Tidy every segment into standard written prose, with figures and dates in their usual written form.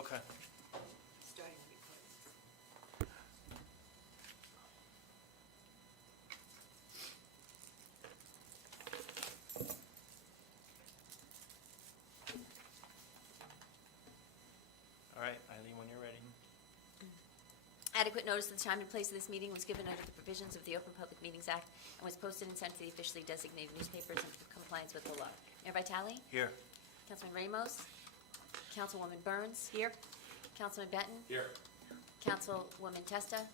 Okay. Starting the recording. All right, Eileen, when you're ready. Adequate notice of the time and place of this meeting was given under the provisions of the Open Public Meetings Act and was posted and sent to the officially designated newspapers in compliance with the law. Mayor Vitale? Here. Councilman Ramos? Councilwoman Burns? Here. Councilman Benton? Here. Councilwoman Testa?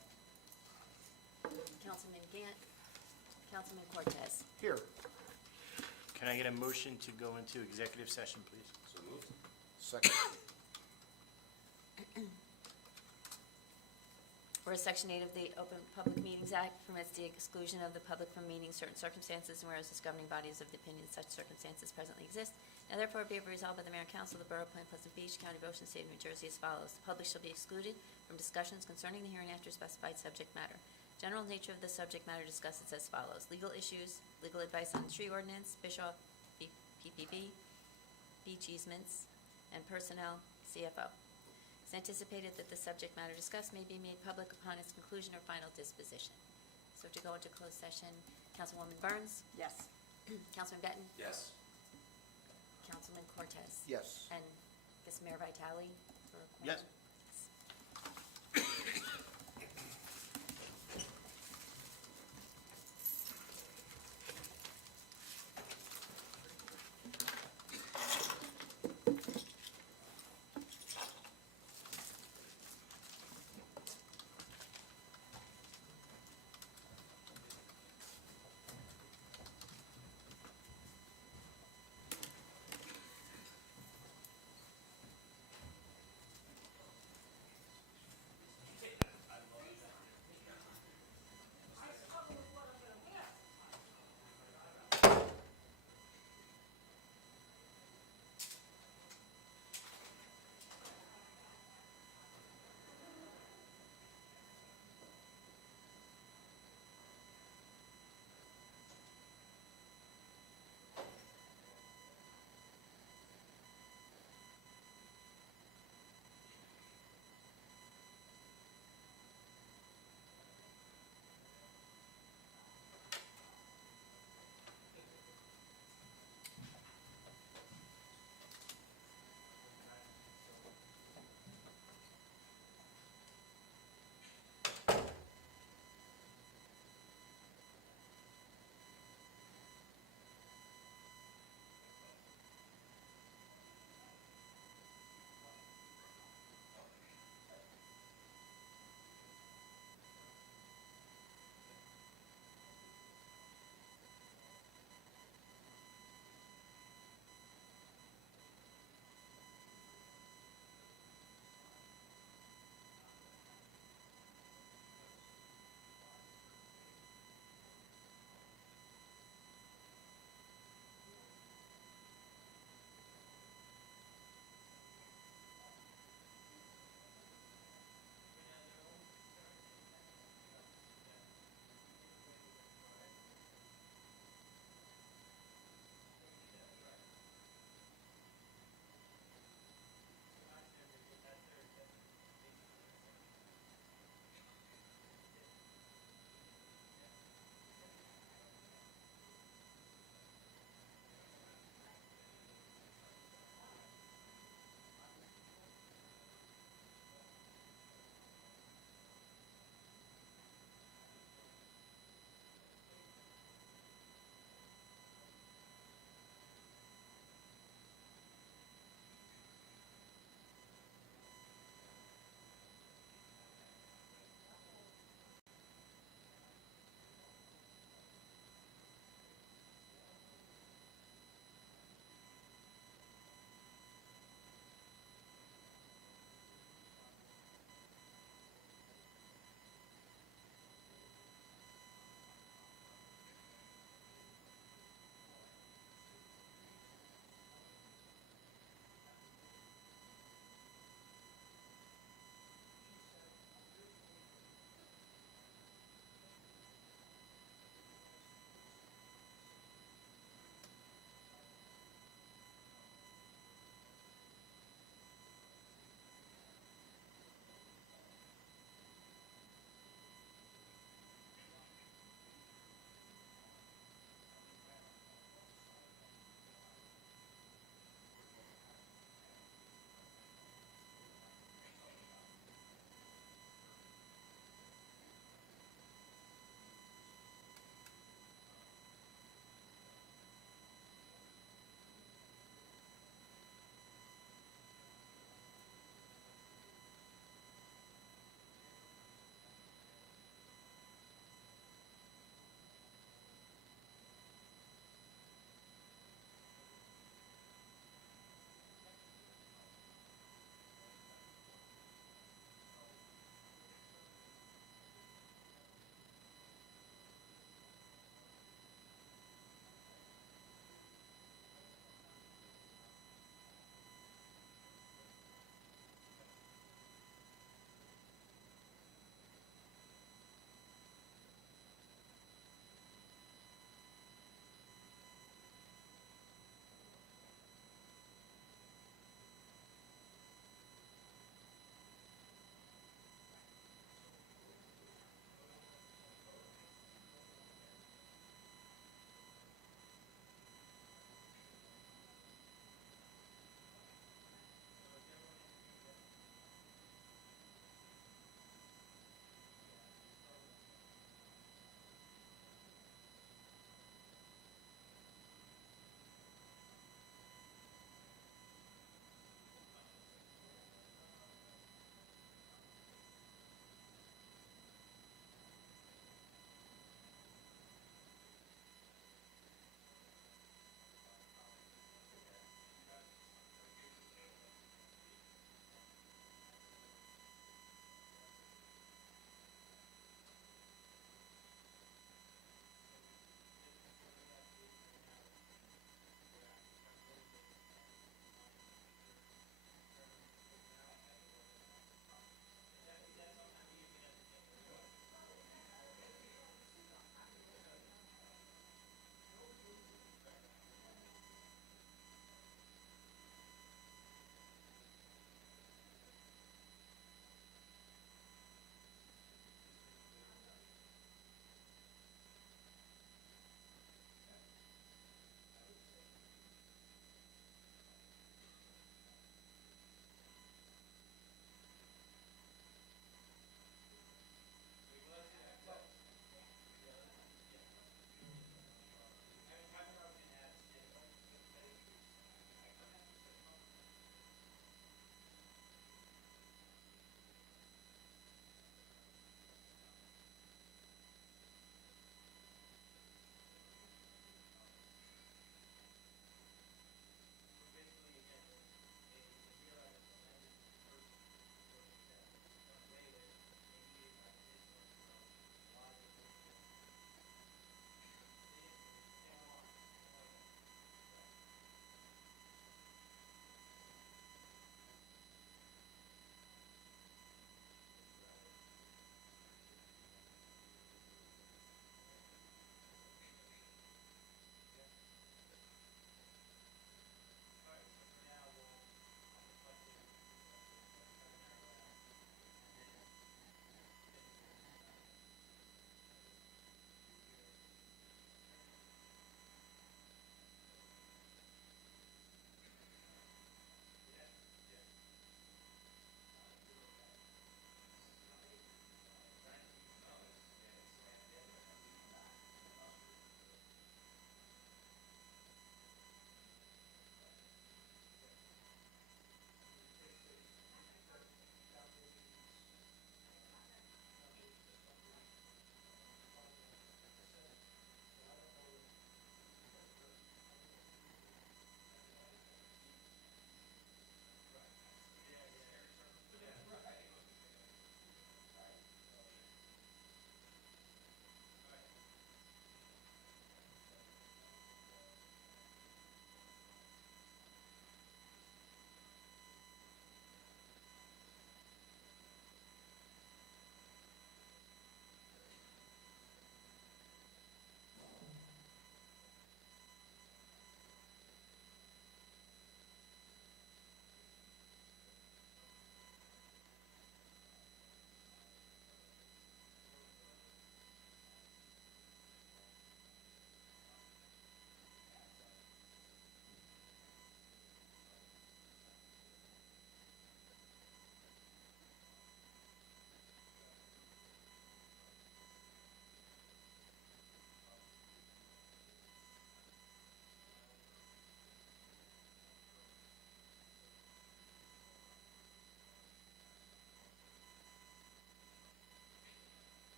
Councilman Gant? Councilman Cortez? Here. Can I get a motion to go into executive session, please? So moved. Second. Whereas Section 8 of the Open Public Meetings Act permits the exclusion of the public from meetings in certain circumstances, and whereas this governing body is of the opinion such circumstances presently exist, now therefore be it resolved by the Mayor and Council of the Borough of Point Pleasant Beach, County of Ocean, State of New Jersey as follows. The public shall be excluded from discussions concerning the hereinafter specified subject matter. General nature of the subject matter discussed is as follows. Legal issues, legal advice on the tree ordinance, Bischoff, PPB, beach easements, and personnel, CFO. It's anticipated that the subject matter discussed may be made public upon its conclusion or final disposition. So to go into closed session, Councilwoman Burns, Yes. Councilman Benton, Yes. Councilman Cortez. Yes. And I guess Mayor Vitale for a Yes. question?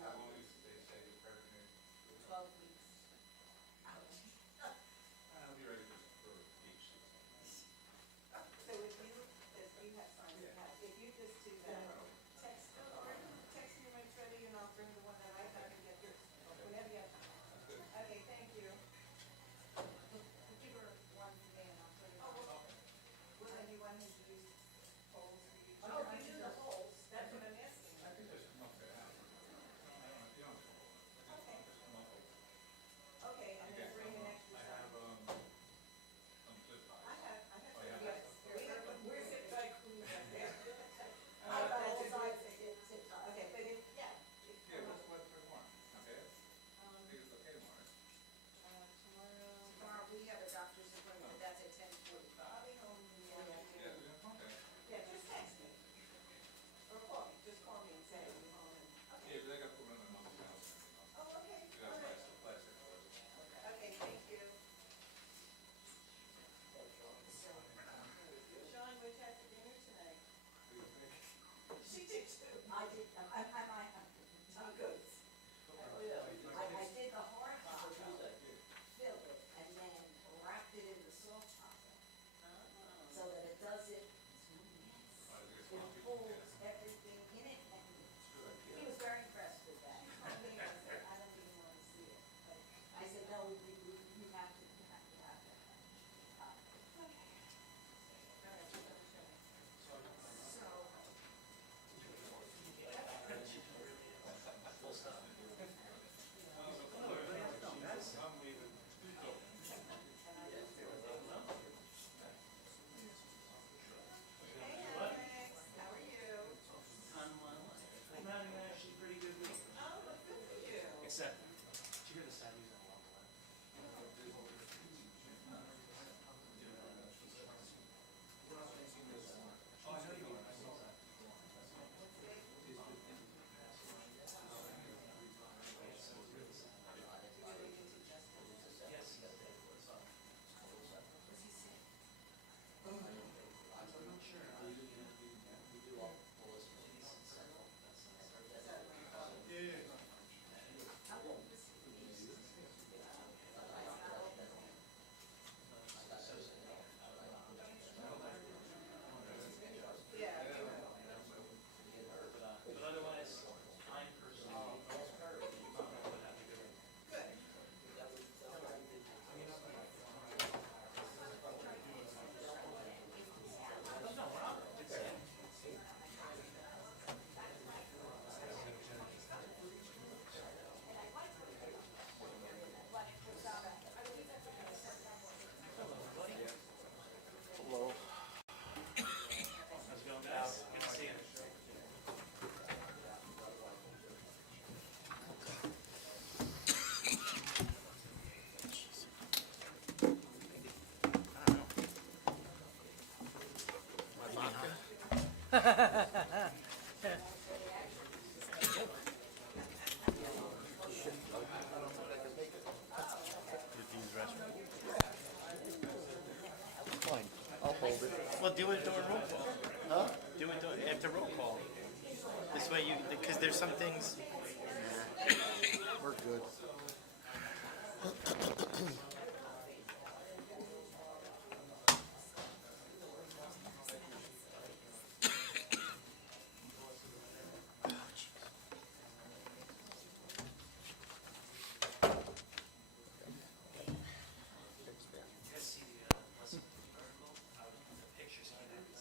How long is they say the pregnant? 12 weeks. I'll be ready for beach season. So if you have signed it, if you just do that, text me when it's ready and I'll bring the one that I have and get yours, whenever you have. Okay, thank you. Give her one today and I'll put it on. Well, then you want him to use polls for you? Oh, you do the polls, that's what I'm asking. I can just come up there. I don't you don't have to hold it. I Okay. can just come up over. Okay, and then bring an extra I sign. have, some zip ties. I have, Oh, yeah? yes, we're zip tie crew right there. I got That's all a sides zip tie. Okay, but if, yeah. Yeah, what's for tomorrow? Okay? I think it's okay tomorrow. Tomorrow we have a doctor's appointment, but that's at 10:45. I'll be home in the afternoon. Yeah, okay. Yeah, just text me. Or call me, just call me and say you're home and, okay. Yeah, but I got to put one in my mom's house and everything else. Oh, okay, You all got right. plastic doors. Okay, thank you. Sean, what you had for dinner tonight? She did too. I did, I'm good. I did the hard taco, filled it, and then wrapped it in the soft taco, so that it does it, it holds everything in it, and he was very impressed with that. He told me, I said, I don't even want to see it, but I said, no, you have to have that. So, I'm leaving. Hey, Alex, how are you? I'm having actually a pretty good week. Oh, well, good for you. Except, did you hear the Saudis on Long Island? Yeah. But otherwise, I'm personally. Good. Hello. How's it going, guys? Good to see you. Fine, I'll hold it. Well, do it during roll call. Huh? Do it after roll call. This way you, because there's some things. We're good.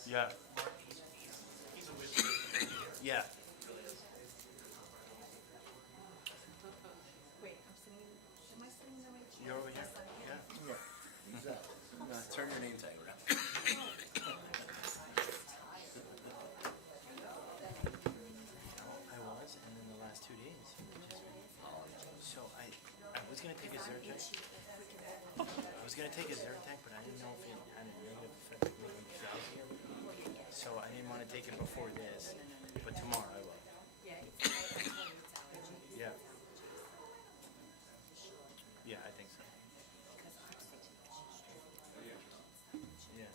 Yeah. Yeah. Wait, I'm sitting, am I sitting in the right chair? You're over here? Yeah. Yeah, exactly. Turn your name tag around. I was, and then the last 2 days. So I was gonna take a Zyrtec. I was gonna take a Zyrtec, but I didn't know if it had a negative effect on making me drowsy. So I didn't want to take it before this, but tomorrow I will. Yeah. Yeah, I think so. Yeah.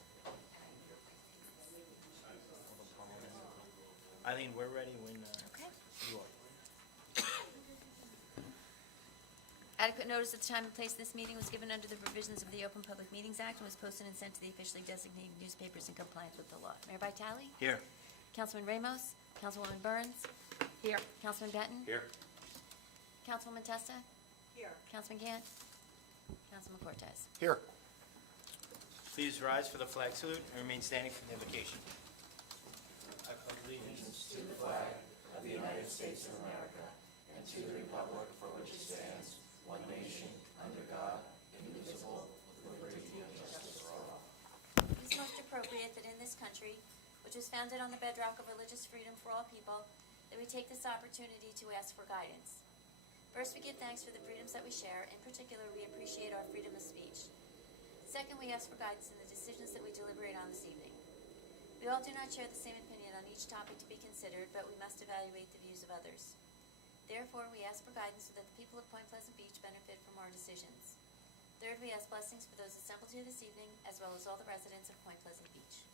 Eileen, we're ready when you are. Adequate notice of the time and place of this meeting was given under the provisions of the Open Public Meetings Act and was posted and sent to the officially designated newspapers in compliance with the law. Mayor Vitale? Here. Councilman Ramos? Councilwoman Burns? Here. Councilman Benton? Here. Councilwoman Testa? Here. Councilman Gant? Councilman Cortez? Here. Please rise for the flag salute and remain standing for the invocation. I pledge allegiance to the flag of the United States of America and to the republic for which it stands, one nation, under God, indivisible, with liberty and justice for all. It is most appropriate that in this country, which was founded on the bedrock of religious freedom for all people, that we take this opportunity to ask for guidance. First, we give thanks for the freedoms that we share. In particular, we appreciate our freedom of speech. Second, we ask for guidance in the decisions that we deliberate on this evening. We all do not share the same opinion on each topic to be considered, but we must evaluate the views of others. Therefore, we ask for guidance so that the people of Point Pleasant Beach benefit from our decisions. Third, we ask blessings for those assembled here this evening, as well as all the residents of Point Pleasant Beach.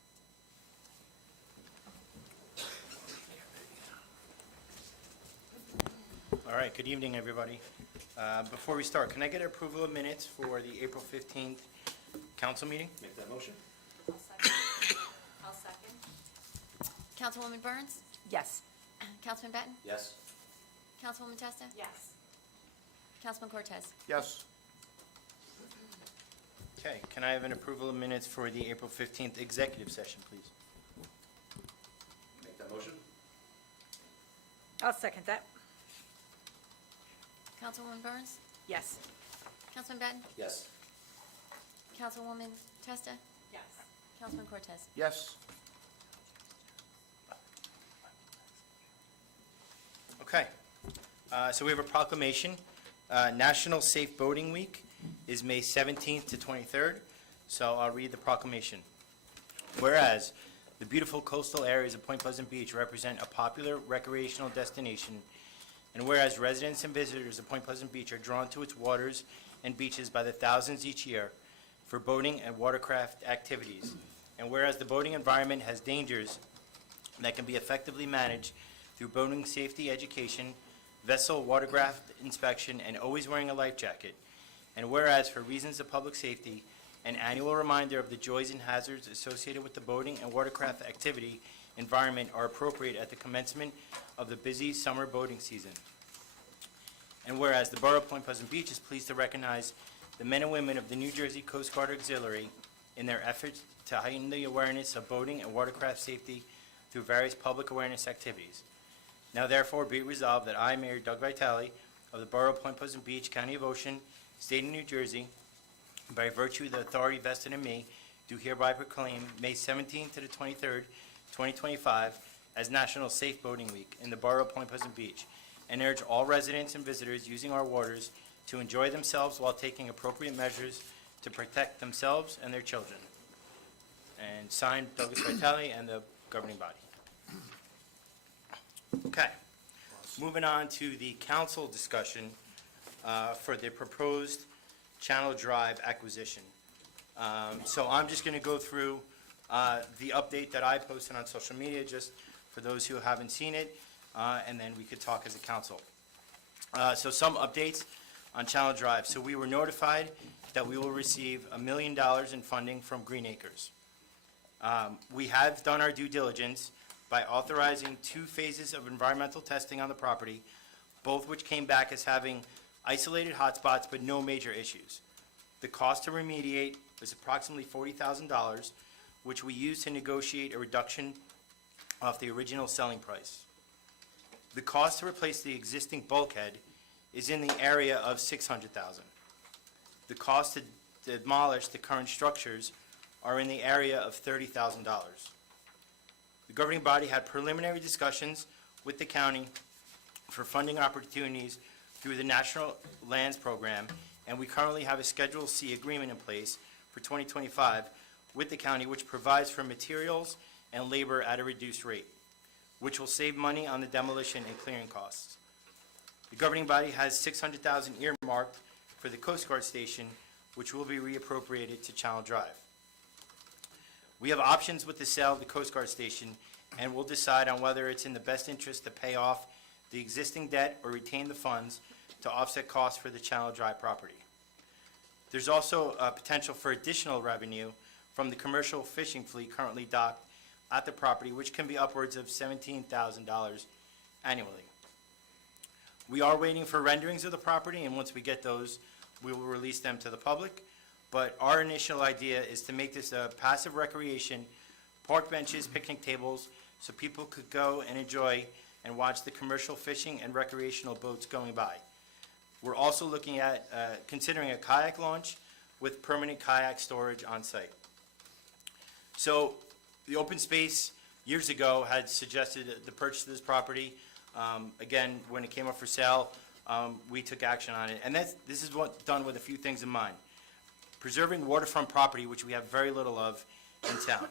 All right, good evening, everybody. Before we start, can I get approval of minutes for the April 15th council meeting? Make that motion? I'll second. Councilwoman Burns? Yes. Councilman Benton? Yes. Councilwoman Testa? Yes. Councilman Cortez? Yes. Okay, can I have an approval of minutes for the April 15th executive session, please? Make that motion? I'll second that. Councilwoman Burns? Yes. Councilman Benton? Yes. Councilwoman Testa? Yes. Councilman Cortez? Yes. Okay, so we have a proclamation. National Safe Boating Week is May 17th to 23rd, so I'll read the proclamation. Whereas the beautiful coastal areas of Point Pleasant Beach represent a popular recreational destination, and whereas residents and visitors of Point Pleasant Beach are drawn to its waters and beaches by the thousands each year for boating and watercraft activities, and whereas the boating environment has dangers that can be effectively managed through boating safety education, vessel watercraft inspection, and always wearing a life jacket, and whereas for reasons of public safety, an annual reminder of the joys and hazards associated with the boating and watercraft activity environment are appropriate at the commencement of the busy summer boating season. And whereas the Borough of Point Pleasant Beach is pleased to recognize the men and women of the New Jersey Coast Guard Auxiliary in their efforts to heighten the awareness of boating and watercraft safety through various public awareness activities. Now therefore be it resolved that I, Mayor Doug Vitale, of the Borough of Point Pleasant Beach, County of Ocean, State of New Jersey, by virtue of the authority vested in me, do hereby proclaim May 17th to the 23rd, 2025, as National Safe Boating Week in the Borough of Point Pleasant Beach, and urge all residents and visitors using our waters to enjoy themselves while taking appropriate measures to protect themselves and their children. And signed, Douglas Vitale and the governing body. Okay, moving on to the council discussion for the proposed Channel Drive acquisition. So I'm just going to go through the update that I posted on social media, just for those who haven't seen it, and then we could talk as a council. So some updates on Channel Drive. So we were notified that we will receive $1 million in funding from Green Acres. We have done our due diligence by authorizing 2 phases of environmental testing on the property, both which came back as having isolated hotspots but no major issues. The cost to remediate was approximately $40,000, which we used to negotiate a reduction off the original selling price. The cost to replace the existing bulkhead is in the area of $600,000. The cost to demolish the current structures are in the area of $30,000. The governing body had preliminary discussions with the county for funding opportunities through the National Lands Program, and we currently have a Schedule C agreement in place for 2025 with the county, which provides for materials and labor at a reduced rate, which will save money on the demolition and clearing costs. The governing body has $600,000 earmarked for the Coast Guard station, which will be reappropriated to Channel Drive. We have options with the sale of the Coast Guard station, and we'll decide on whether it's in the best interest to pay off the existing debt or retain the funds to offset costs for the Channel Drive property. There's also a potential for additional revenue from the commercial fishing fleet currently docked at the property, which can be upwards of $17,000 annually. We are waiting for renderings of the property, and once we get those, we will release them to the public. But our initial idea is to make this a passive recreation, park benches, picnic tables, so people could go and enjoy and watch the commercial fishing and recreational boats going by. We're also looking at, considering a kayak launch with permanent kayak storage on site. So the open space years ago had suggested the purchase of this property. Again, when it came up for sale, we took action on it. And this is done with a few things in mind. Preserving waterfront property, which we have very little of in town.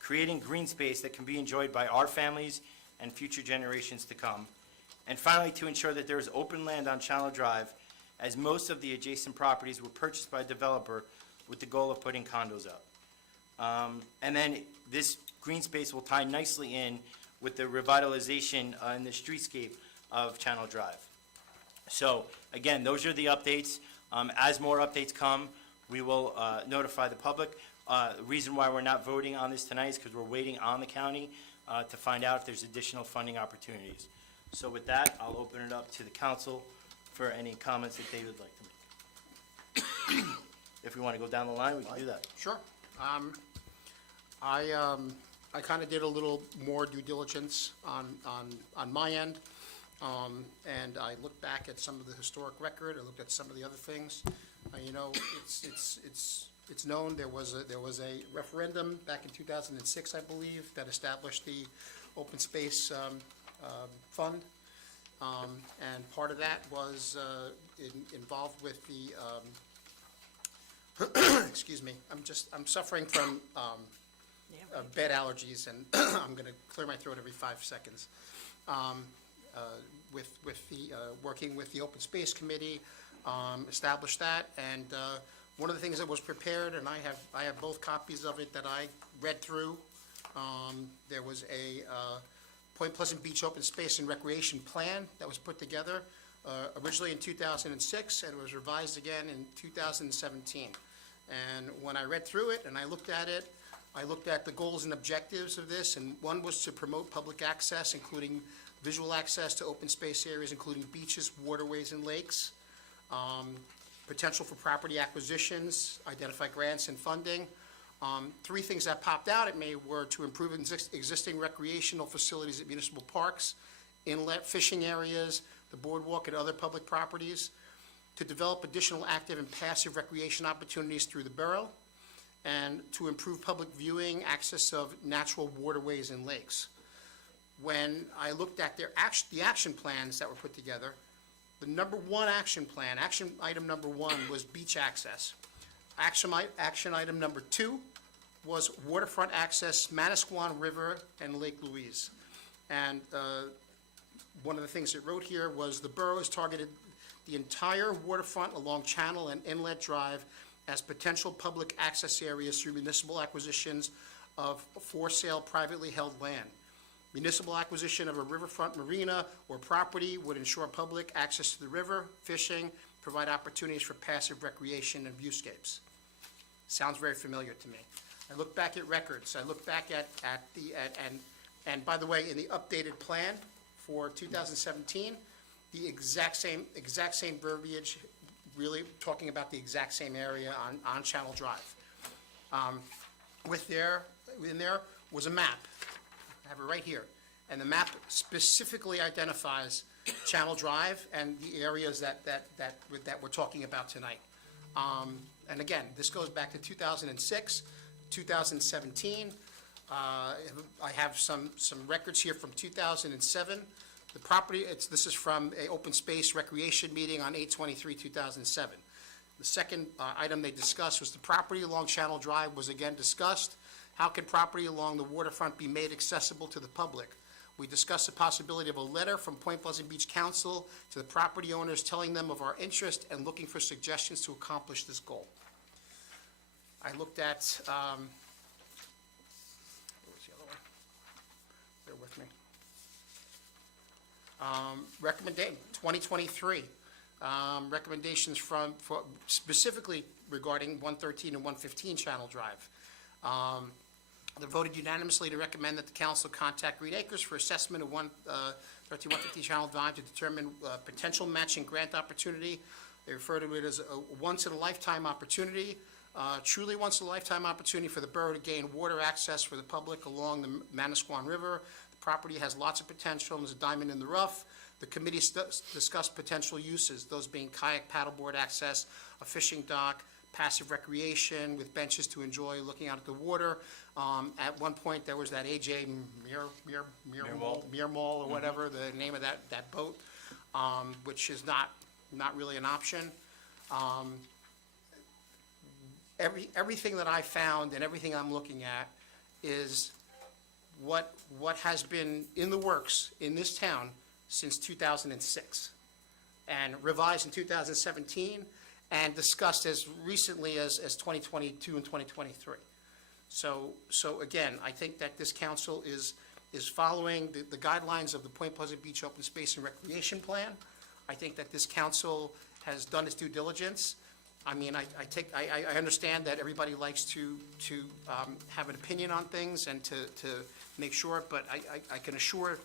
Creating green space that can be enjoyed by our families and future generations to come. And finally, to ensure that there is open land on Channel Drive, as most of the adjacent properties were purchased by a developer with the goal of putting condos up. And then this green space will tie nicely in with the revitalization in the streetscape of Channel Drive. So, again, those are the updates. As more updates come, we will notify the public. The reason why we're not voting on this tonight is because we're waiting on the county to find out if there's additional funding opportunities. So with that, I'll open it up to the council for any comments that they would like to make. If we want to go down the line, we can do that. Sure. I kind of did a little more due diligence on my end, and I looked back at some of the historic record. I looked at some of the other things. You know, it's known there was a referendum back in 2006, I believe, that established the open space fund, and part of that was involved with the excuse me, I'm suffering from bed allergies, and I'm going to clear my throat every 5 seconds. With the working with the Open Space Committee, established that, and one of the things that was prepared, and I have both copies of it that I read through. There was a Point Pleasant Beach Open Space and Recreation Plan that was put together originally in 2006, and was revised again in 2017. And when I read through it and I looked at it, I looked at the goals and objectives of this, and one was to promote public access, including visual access to open space areas, including beaches, waterways, and lakes. Potential for property acquisitions, identify grants and funding. Three things that popped out at me were to improve existing recreational facilities at municipal parks, inlet fishing areas, the boardwalk, and other public properties, to develop additional active and passive recreation opportunities through the borough, and to improve public viewing, access of natural waterways and lakes. When I looked at the action plans that were put together, the number one action plan, action item number one, was beach access. Action item number two was waterfront access, Manasquan River and Lake Louise. And one of the things it wrote here was the borough has targeted the entire waterfront along Channel and Inlet Drive as potential public access areas through municipal acquisitions of for sale privately held land. Municipal acquisition of a riverfront marina or property would ensure public access to the river, fishing, provide opportunities for passive recreation and viewscapes. Sounds very familiar to me. I look back at records. I look back and by the way, in the updated plan for 2017, the exact same verbiage, really talking about the exact same area on Channel Drive. In there was a map. I have it right here. And the map specifically identifies Channel Drive and the areas that we're talking about tonight. And again, this goes back to 2006, 2017. I have some records here from 2007. The property, this is from a open space recreation meeting on 8/23/2007. The second item they discussed was the property along Channel Drive was again discussed. How can property along the waterfront be made accessible to the public? We discussed the possibility of a letter from Point Pleasant Beach Council to the property owners telling them of our interest and looking for suggestions to accomplish this goal. I looked at, what was the other one? Bear with me. Recommendation, 2023, recommendations for specifically regarding 113 and 115 Channel Drive. They voted unanimously to recommend that the council contact Green Acres for assessment of 113, 115 Channel Drive to determine potential matching grant opportunity. They refer to it as a once-in-a-lifetime opportunity, truly once-in-a-lifetime opportunity for the borough to gain water access for the public along the Manasquan River. The property has lots of potential and is a diamond in the rough. The committee discussed potential uses, those being kayak paddleboard access, a fishing dock, passive recreation with benches to enjoy looking out at the water. At one point, there was that AJ Mir Mall or whatever, the name of that boat, which is not really an option. Everything that I found and everything I'm looking at is what has been in the works in this town since 2006, and revised in 2017, and discussed as recently as 2022 and 2023. So again, I think that this council is following the guidelines of the Point Pleasant Beach Open Space and Recreation Plan. I think that this council has done its due diligence. I mean, I understand that everybody likes to have an opinion on things and to make sure, but I can assure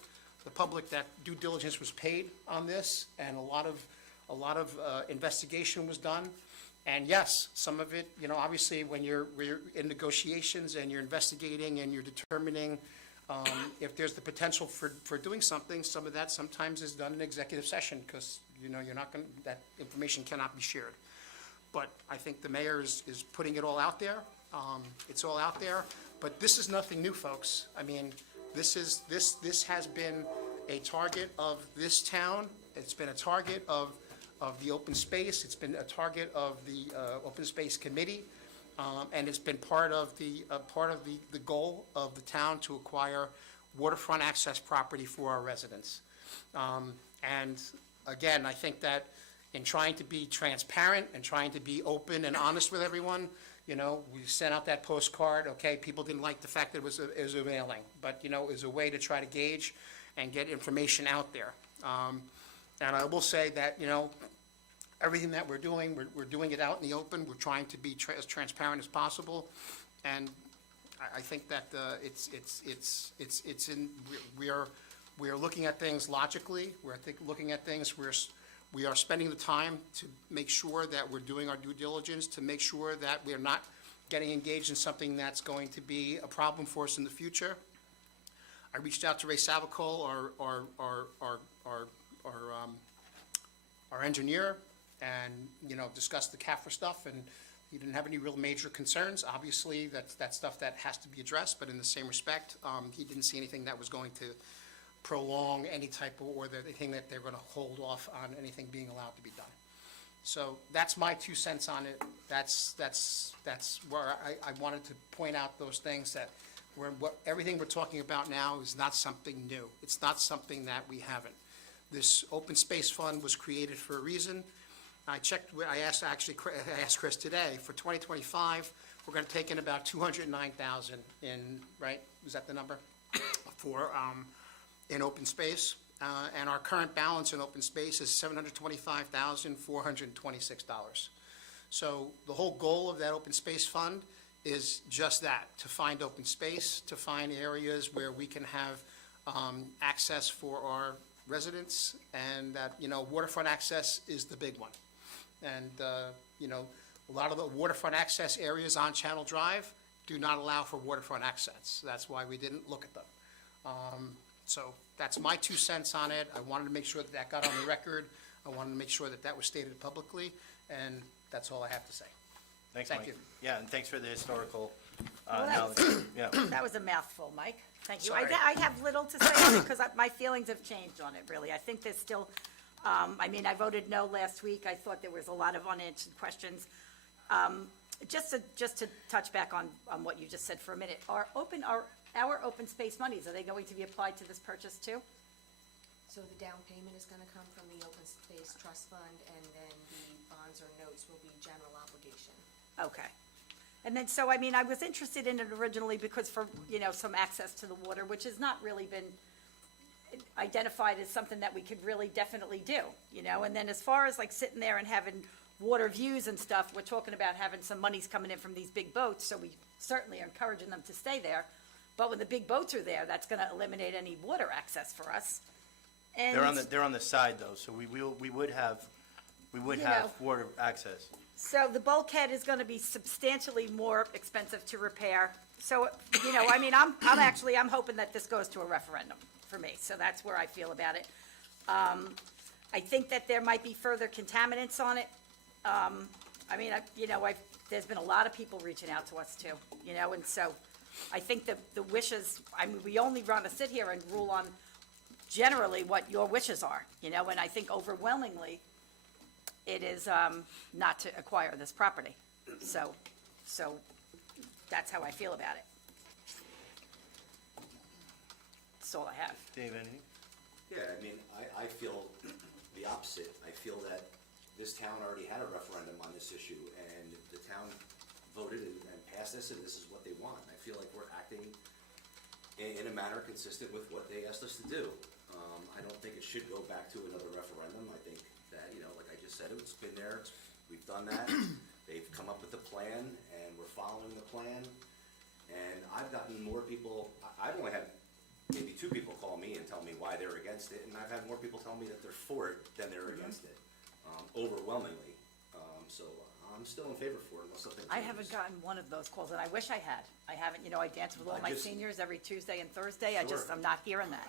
the public that due diligence was paid on this, and a lot of investigation was done. And yes, some of it, obviously, when you're in negotiations and you're investigating and you're determining if there's the potential for doing something, some of that sometimes is done in executive session, because, you're not going, that information cannot be shared. But I think the mayor is putting it all out there. It's all out there, but this is nothing new, folks. I mean, this has been a target of this town. It's been a target of the open space. It's been a target of the Open Space Committee, and it's been part of the goal of the town to acquire waterfront access property for our residents. And again, I think that in trying to be transparent and trying to be open and honest with everyone, we sent out that postcard. Okay, people didn't like the fact that it was a mailing, but it was a way to try to gauge and get information out there. And I will say that, everything that we're doing it out in the open. We're trying to be as transparent as possible. And I think that we are looking at things logically. We're looking at things, we are spending the time to make sure that we're doing our due diligence, to make sure that we're not getting engaged in something that's going to be a problem for us in the future. I reached out to Ray Savicol, our engineer, and discussed the CAFRA stuff, and he didn't have any real major concerns. Obviously, that's stuff that has to be addressed, but in the same respect, he didn't see anything that was going to prolong any type of, or anything that they're going to hold off on anything being allowed to be done. So that's my 2 cents on it. That's where I wanted to point out those things, that everything we're talking about now is not something new. It's not something that we haven't. This open space fund was created for a reason. I asked Chris today, for 2025, we're going to take in about $209,000 in, right? Was that the number? For, in open space. And our current balance in open space is $725,426. So the whole goal of that open space fund is just that, to find open space, to find areas where we can have access for our residents, and that, waterfront access is the big one. And, a lot of the waterfront access areas on Channel Drive do not allow for waterfront access. That's why we didn't look at them. So that's my 2 cents on it. I wanted to make sure that got on the record. I wanted to make sure that was stated publicly, and that's all I have to say. Thanks, Thank Mike. you. Yeah, and thanks for the historical Well, knowledge. Yeah. That was a mouthful, Mike. Thank you. Sorry. I have little to say because my feelings have changed on it, really. I think there's still, I voted no last week. I thought there was a lot of unanswered questions. Just to touch back on what you just said for a minute, our open space monies, are they going to be applied to this purchase too? So the down payment is gonna come from the Open Space Trust Fund, and then the bonds or notes will be general obligation. Okay. And then, so, I was interested in it originally because for, some access to the water, which has not really been, identified as something that we could really definitely do, you know? And then as far as like sitting there and having water views and stuff, we're talking about having some monies coming in from these big boats, so we certainly are encouraging them to stay there. But when the big boats are there, that's gonna eliminate any water access for us. And They're on the side though, so we would have You water access. so the bulkhead is gonna be substantially more expensive to repair. So, you know, I mean, I'm hoping that this goes to a referendum for me, so that's where I feel about it. I think that there might be further contaminants on it. I mean, there's been a lot of people reaching out to us too, you know, and so I think that the wishes, I mean, we only want to sit here and rule on generally what your wishes are, you know, and I think overwhelmingly it is, not to acquire this property. So that's how I feel about it. That's all I have. Dave, anything? Yeah, I mean, I feel the opposite. I feel that this town already had a referendum on this issue, and the town voted and passed this, and this is what they want. I feel like we're acting in a manner consistent with what they asked us to do. I don't think it should go back to another referendum. I think that, you know, like I just said, it's been there, we've done that. They've come up with a plan, and we're following the plan. And I've gotten more people, I've only had maybe 2 people call me and tell me why they're against it, and I've had more people tell me that they're for it than they're against it, overwhelmingly. So I'm still in favor for it unless something changes. I haven't gotten one of those calls, and I wish I had. I haven't, you know, I dance with all my seniors every Tuesday and Thursday. Sure. I'm not hearing that.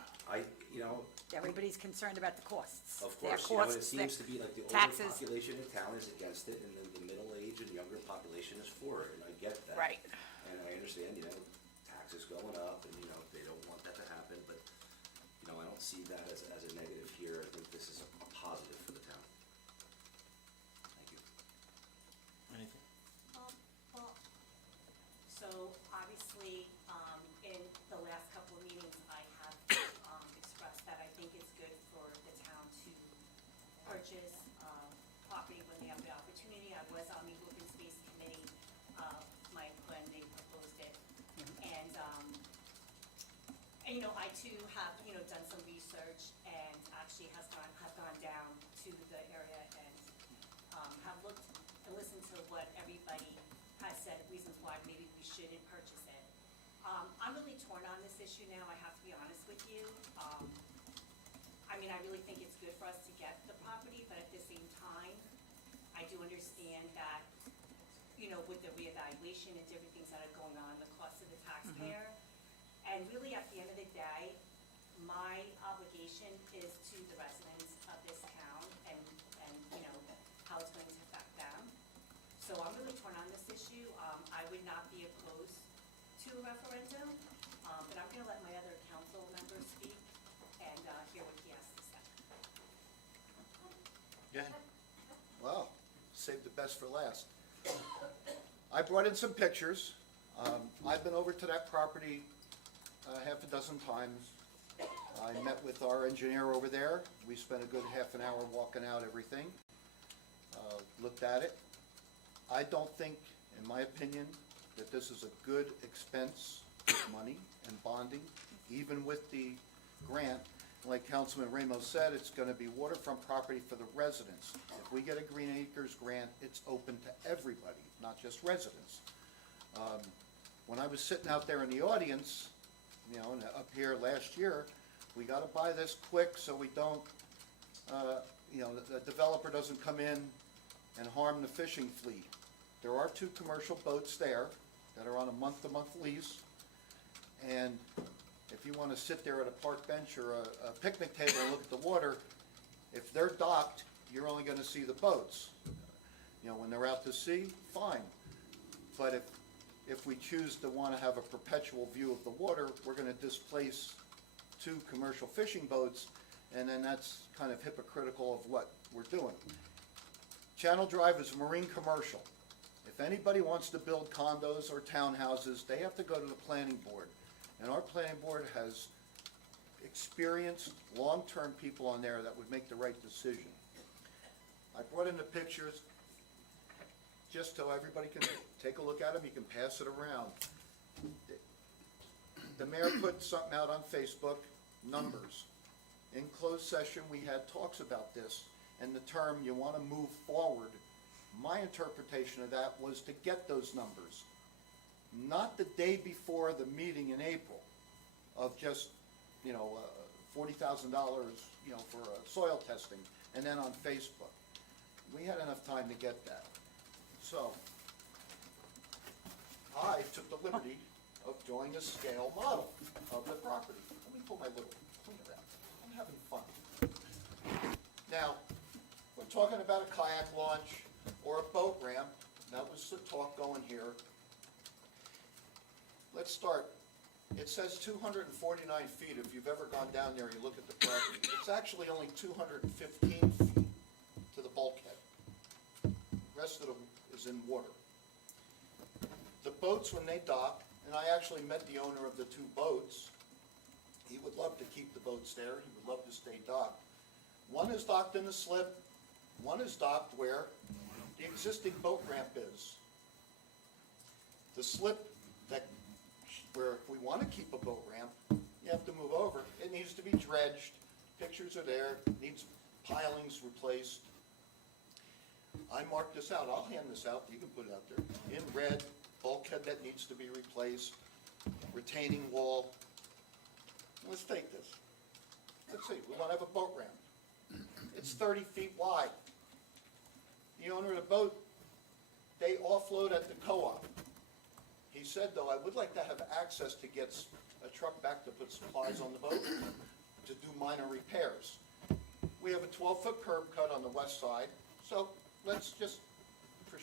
You know, Everybody's concerned about the costs. of Their course, you know, it costs, seems to be like the older taxes. population in town is against it, and then the middle age and younger population is for it, and I get that. Right. And I understand, you know, taxes going up, and, you know, they don't want that to happen, but, you know, I don't see that as a negative here. I think this is a positive for the town. Thank you. Anything? Well, so obviously, in the last couple of meetings, I have, expressed that I think it's good for the town to purchase, property when they have the opportunity. I was on the open space committee, when they proposed it. And, you know, I too have, you know, done some research and actually have gone down to the area and, have looked and listened to what everybody has said, reasons why maybe we shouldn't purchase it. I'm really torn on this issue now, I have to be honest with you. I mean, I really think it's good for us to get the property, but at the same time, I do understand that, you know, with the reevaluation and different things that are going on, the cost of the taxpayer. And really, at the end of the day, my obligation is to the residents of this town and, you know, how it's going to affect them. So I'm really torn on this issue. I would not be opposed to a referendum, but I'm gonna let my other council members speak and, hear what he has to say. Go ahead. Well, saved the best for last. I brought in some pictures. I've been over to that property half a dozen times. I met with our engineer over there. We spent a good half an hour walking out everything. Looked at it. I don't think, in my opinion, that this is a good expense of money and bonding, even with the grant. Like Councilman Ramos said, it's gonna be waterfront property for the residents. If we get a Green Acres grant, it's open to everybody, not just residents. When I was sitting out there in the audience, you know, and up here last year, we gotta buy this quick so we don't, you know, the developer doesn't come in and harm the fishing fleet. There are 2 commercial boats there that are on a month-to-month lease, and if you wanna sit there at a park bench or a picnic table and look at the water, if they're docked, you're only gonna see the boats. You know, when they're out to sea, fine. But if we choose to wanna have a perpetual view of the water, we're gonna displace 2 commercial fishing boats, and then that's kind of hypocritical of what we're doing. Channel Drive is marine commercial. If anybody wants to build condos or townhouses, they have to go to the planning board. And our planning board has experienced, long-term people on there that would make the right decision. I brought in the pictures just so everybody can take a look at them. You can pass it around. The mayor put something out on Facebook, numbers. In closed session, we had talks about this, and the term "you want to move forward," my interpretation of that was to get those numbers, not the day before the meeting in April of just, $40,000, for soil testing, and then on Facebook. We had enough time to get that. So, I took the liberty of drawing a scale model of the property. Let me pull my little cleaner out. I'm having fun. Now, we're talking about a kayak launch or a boat ramp. That was the talk going here. Let's start. It says 249 feet. If you've ever gone down there, you look at the property. It's actually only 215 feet to the bulkhead. The rest of it is in water. The boats, when they dock, and I actually met the owner of the two boats. He would love to keep the boats there. He would love to stay docked. One is docked in the slip. One is docked where the existing boat ramp is. The slip where if we want to keep a boat ramp, you have to move over. It needs to be dredged. Pictures are there. Needs pilings replaced. I marked this out. I'll hand this out. You can put it out there. In red, bulkhead that needs to be replaced, retaining wall. Let's take this. Let's see. We want to have a boat ramp. It's 30 feet wide. The owner of the boat, they offload at the co-op. He said, though, I would like to have access to get a truck back to put supplies on the boat to do minor repairs. We have a 12-foot curb cut on the west side, so let's just, for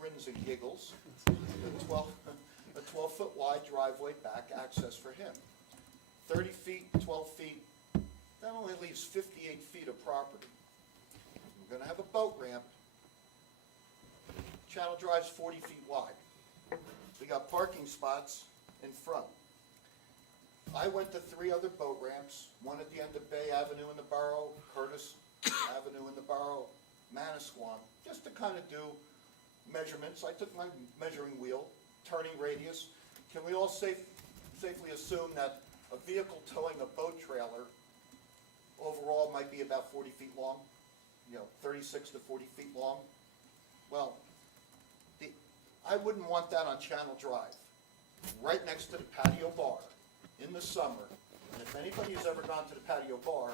grins and giggles, a 12-foot wide driveway back access for him. 30 feet, 12 feet, that only leaves 58 feet of property. We're going to have a boat ramp. Channel Drive's 40 feet wide. We got parking spots in front. I went to 3 other boat ramps, one at the end of Bay Avenue in the borough, Curtis Avenue in the borough, Manasquan, just to kind of do measurements. I took my measuring wheel, turning radius. Can we all safely assume that a vehicle towing a boat trailer overall might be about 40 feet long? 36 to 40 feet long? Well, I wouldn't want that on Channel Drive, right next to the patio bar in the summer. And if anybody has ever gone to the patio bar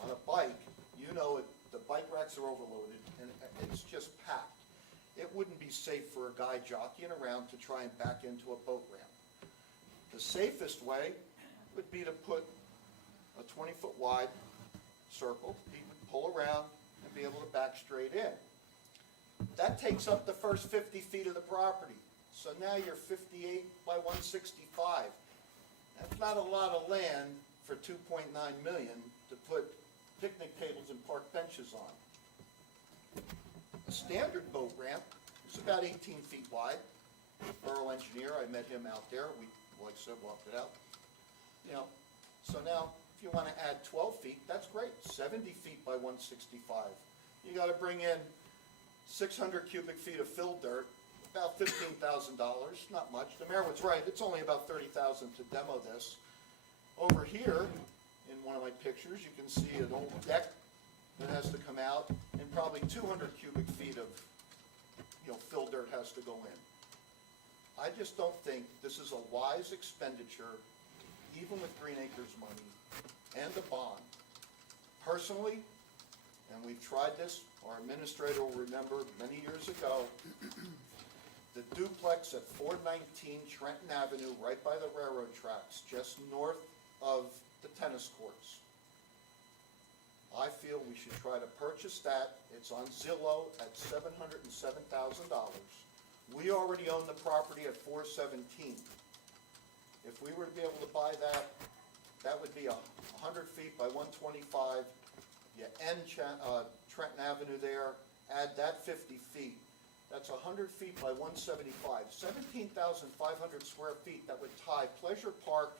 on a bike, you know the bike racks are overloaded and it's just packed. It wouldn't be safe for a guy jockeying around to try and back into a boat ramp. The safest way would be to put a 20-foot wide circle. He would pull around and be able to back straight in. That takes up the first 50 feet of the property. So now you're 58 by 165. That's not a lot of land for $2.9 million to put picnic tables and park benches on. A standard boat ramp is about 18 feet wide. Borough engineer, I met him out there. We, like I said, walked it out. So now if you want to add 12 feet, that's great. 70 feet by 165. You got to bring in 600 cubic feet of fill dirt, about $15,000, not much. The mayor was right, it's only about $30,000 to demo this. Over here, in one of my pictures, you can see an old deck that has to come out, and probably 200 cubic feet of, fill dirt has to go in. I just don't think this is a wise expenditure, even with Green Acres money and a bond. Personally, and we've tried this, our administrator will remember many years ago, the duplex at 419 Trenton Avenue, right by the railroad tracks, just north of the tennis courts. I feel we should try to purchase that. It's on Zillow at $707,000. We already own the property at 417. If we were to be able to buy that, that would be 100 feet by 125. You end Trenton Avenue there, add that 50 feet. That's 100 feet by 175, 17,500 square feet that would tie Pleasure Park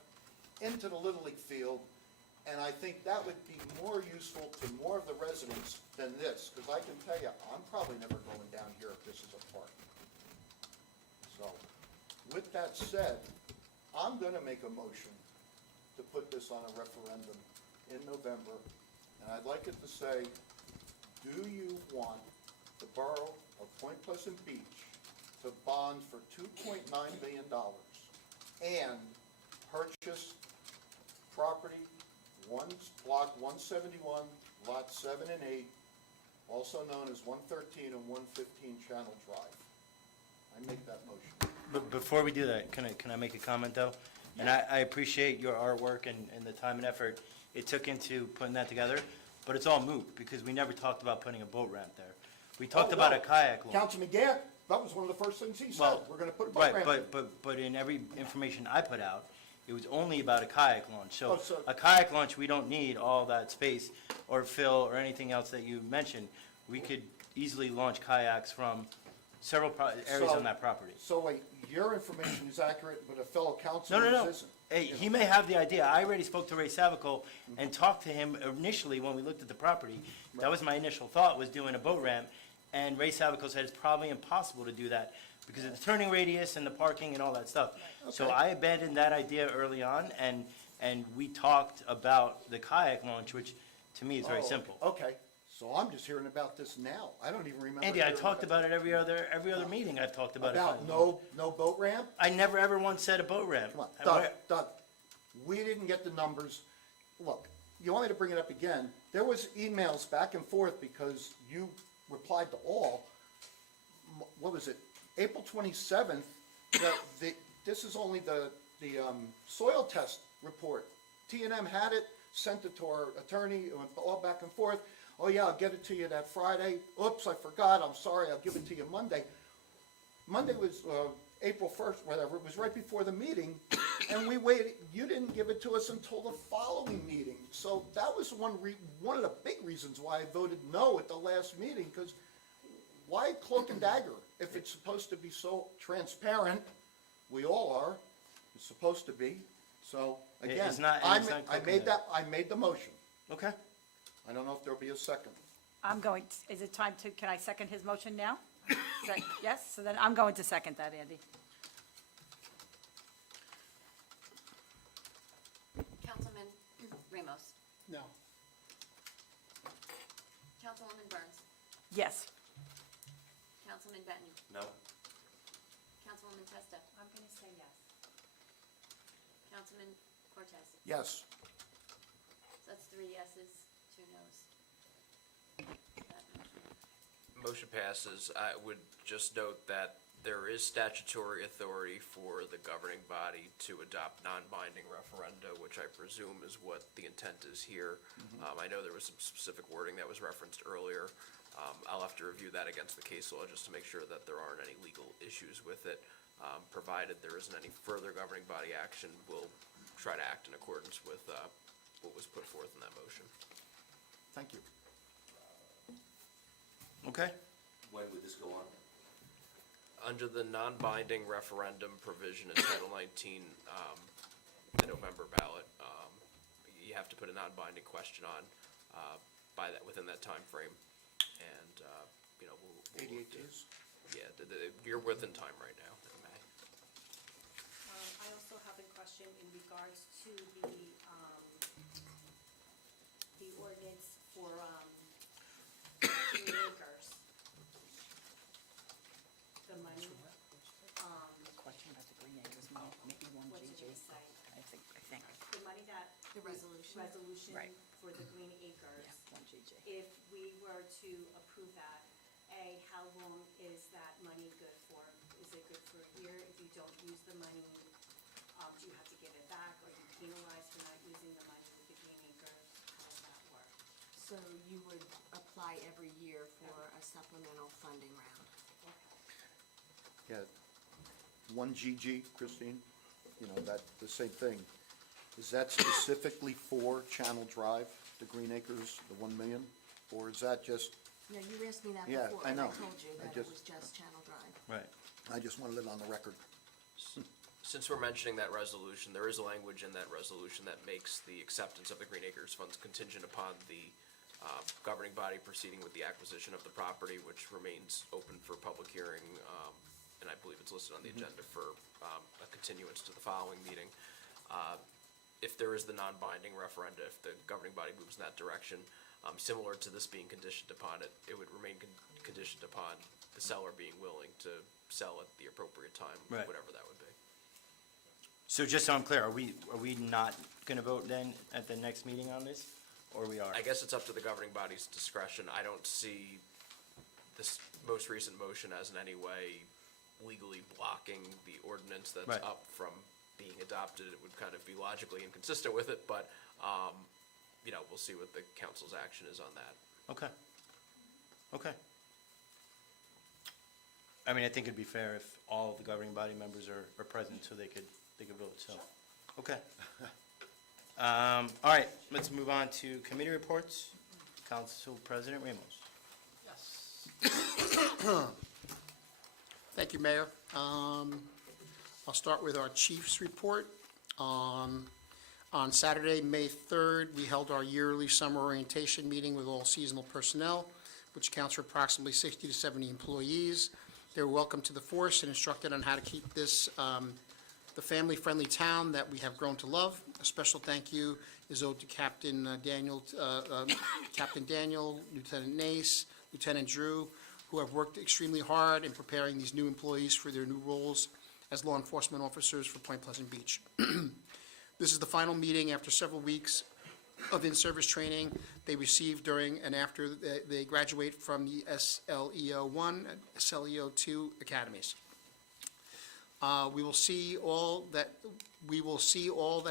into the Little League field, and I think that would be more useful to more of the residents than this, because I can tell you, I'm probably never going down here if this is a park. So, with that said, I'm gonna make a motion to put this on a referendum in November, and I'd like it to say, do you want the borough of Point Pleasant Beach to bond for $2.9 million and purchase property, block 171, lot 7 and 8, also known as 113 and 115 Channel Drive? I make that motion. But before we do that, can I make a comment, though? And I appreciate your artwork and the time and effort it took into putting that together, but it's all moot, because we never talked about putting a boat ramp there. We talked about a kayak launch. Councilman Gant, that was one of the first things he said, Well, we're gonna put a boat right, ramp in. but in every information I put out, it was only about a kayak launch. Oh, So so- a kayak launch, we don't need all that space or fill or anything else that you mentioned. We could easily launch kayaks from several areas So- on that property. So wait, your information is accurate, but a fellow No, councilman's no, no. isn't? Hey, he may have the idea. I already spoke to Ray Savico and talked to him initially when we looked at the property. That was my initial thought, was doing a boat ramp. And Ray Savico said it's probably impossible to do that because of the turning radius and the parking and all that stuff. So Okay. I abandoned that idea early on, and we talked about the kayak launch, which to me is very Oh, simple. Okay, so I'm just hearing about this now. I don't even remember. Andy, I hearing talked about it every other meeting I've talked about it. About no boat ramp? I never ever once said a boat ramp. Come on, I- Doug, Doug, we didn't get the numbers. Look, you want me to bring it up again? There was emails back and forth because you replied to all. What was it? April 27th, this is only the soil test report. T&M had it, sent it to our attorney, it went all back and forth. Oh yeah, I'll get it to you that Friday. Oops, I forgot, I'm sorry, I'll give it to you Monday. Monday was April 1st, whatever, it was right before the meeting, and we waited, you didn't give it to us until the following meeting. So that was one of the big reasons why I voted no at the last meeting, because why cloak and dagger? If it's supposed to be so transparent, we all are, it's supposed to be. So, again, It's not- I it's not cloak and made dagger. I made the motion. Okay. I don't know if there'll be a second. Is it time to, can I second his motion now? Yes, so then I'm going to second that, Andy. Councilman Ramos. No. Councilwoman Burns. Yes. Councilman Benton. No? Councilwoman Testa. I'm gonna say yes. Councilman Cortez. Yes. So that's 3 yeses, 2 nos. That motion. Motion passes. I would just note that there is statutory authority for the governing body to adopt non-binding referenda, which I presume is what the intent is here. I know there was some specific wording that was referenced earlier. I'll have to review that against the case law just to make sure that there aren't any legal issues with it. Provided there isn't any further governing body action, we'll try to act in accordance with what was put forth in that motion. Thank you. Okay. When would this go on? Under the non-binding referendum provision in Title 19, the November ballot, you have to put a non-binding question on within that time frame, and we'll 88 look to- days. Yeah, you're within time right now in May. I also have a question in regards to the ordinance for, Green Acres. The money, Question about the Green Acres, maybe one what did GG. it say? I think. The money that. The resolution. Resolution Right. for the Green Acres. Yeah, one GG. If we were to approve that, how long is that money good for? Is it good for a year? If you don't use the money, do you have to give it back? Are you penalized for not using the money with the Green Acres? How does that work? So you would apply every year for a supplemental funding round. Yeah, 1 GG, Christine, the same thing. Is that specifically for Channel Drive, the Green Acres, the 1 million? Or is that just, No, you asked me that Yeah, before, I and I know. told you I that it just- was just Channel Drive. Right. I just wanted it on the record. Since we're mentioning that resolution, there is a language in that resolution that makes the acceptance of the Green Acres funds contingent upon the governing body proceeding with the acquisition of the property, which remains open for public hearing, and I believe it's listed on the agenda for a continuance to the following meeting. if there is the non-binding referenda, if the governing body moves in that direction, similar to this being conditioned upon it, it would remain conditioned upon the seller being willing to sell at the appropriate time, Right. whatever that would be. So just so I'm clear, are we not gonna vote then at the next meeting on this, or we are? I guess it's up to the governing body's discretion. I don't see this most recent motion as in any way legally blocking the ordinance that's Right. up from being adopted. It would kind of be logically inconsistent with it, but, we'll see what the council's action is on that. Okay. Okay. I mean, I think it'd be fair if all of the governing body members are present, so they could vote, so, okay. All right, let's move on to committee reports. Council President Ramos. Thank you, Mayor. I'll start with our chief's report. On Saturday, May 3rd, we held our yearly summer orientation meeting with all seasonal personnel, which counts for approximately 60 to 70 employees. They were welcome to the force and instructed on how to keep this the family-friendly town that we have grown to love. A special thank you is owed to Captain Daniel, Lieutenant Nace, Lieutenant Drew, who have worked extremely hard in preparing these new employees for their new roles as law enforcement officers for Point Pleasant Beach. This is the final meeting after several weeks of in-service training they receive during and after they graduate from the SLEO 1 and SLEO 2 academies. We will see all that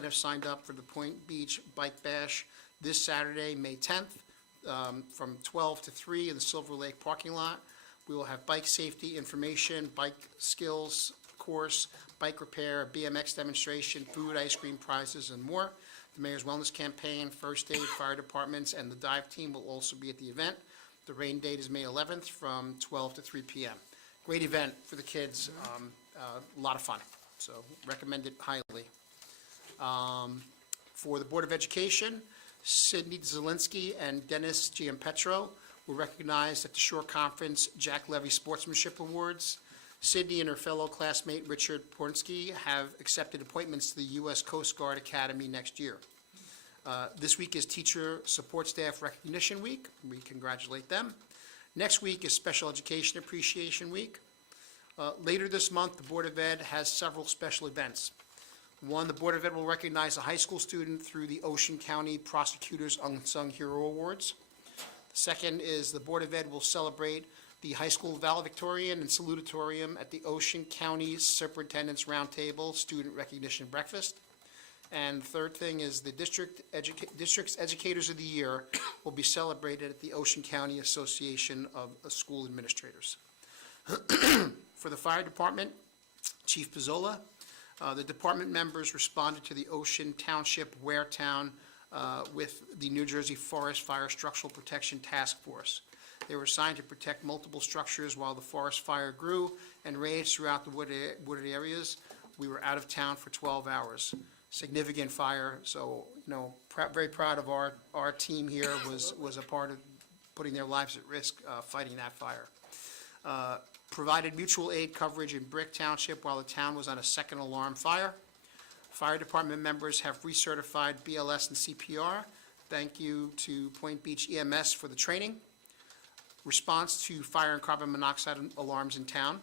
have signed up for the Point Beach Bike Bash this Saturday, May 10th, from 12 to 3 in the Silver Lake parking lot. We will have bike safety information, bike skills course, bike repair, BMX demonstration, food, ice cream prizes, and more. The Mayor's Wellness Campaign, First Aid, Fire Departments, and the dive team will also be at the event. The rain date is May 11th from 12 to 3 p.m. Great event for the kids, a lot of fun, so recommend it highly. For the Board of Education, Sidney Zielinski and Dennis Giampetro were recognized at the Shore Conference Jack Levy Sportsmanship Awards. Sydney and her fellow classmate Richard Pornsky have accepted appointments to the U.S. Coast Guard Academy next year. This week is Teacher Support Staff Recognition Week. We congratulate them. Next week is Special Education Appreciation Week. Later this month, the Board of Ed has several special events. One, the Board of Ed will recognize a high school student through the Ocean County Prosecutors Unsung Hero Awards. The second is the Board of Ed will celebrate the high school valedictorian and salutatorium at the Ocean County Superintendent's Roundtable Student Recognition Breakfast. And the third thing is the District's Educators of the Year will be celebrated at the Ocean County Association of School Administrators. For the Fire Department, Chief Pizzola, the department members responded to the Ocean Township Waretown with the New Jersey Forest Fire Structural Protection Task Force. They were assigned to protect multiple structures while the forest fire grew and raged throughout the wooded areas. We were out of town for 12 hours. Significant fire, so, very proud of our team here was a part of putting their lives at risk fighting that fire. Provided mutual aid coverage in Brick Township while the town was on a second alarm fire. Fire department members have recertified BLS and CPR. Thank you to Point Beach EMS for the training. Response to fire and carbon monoxide alarms in town.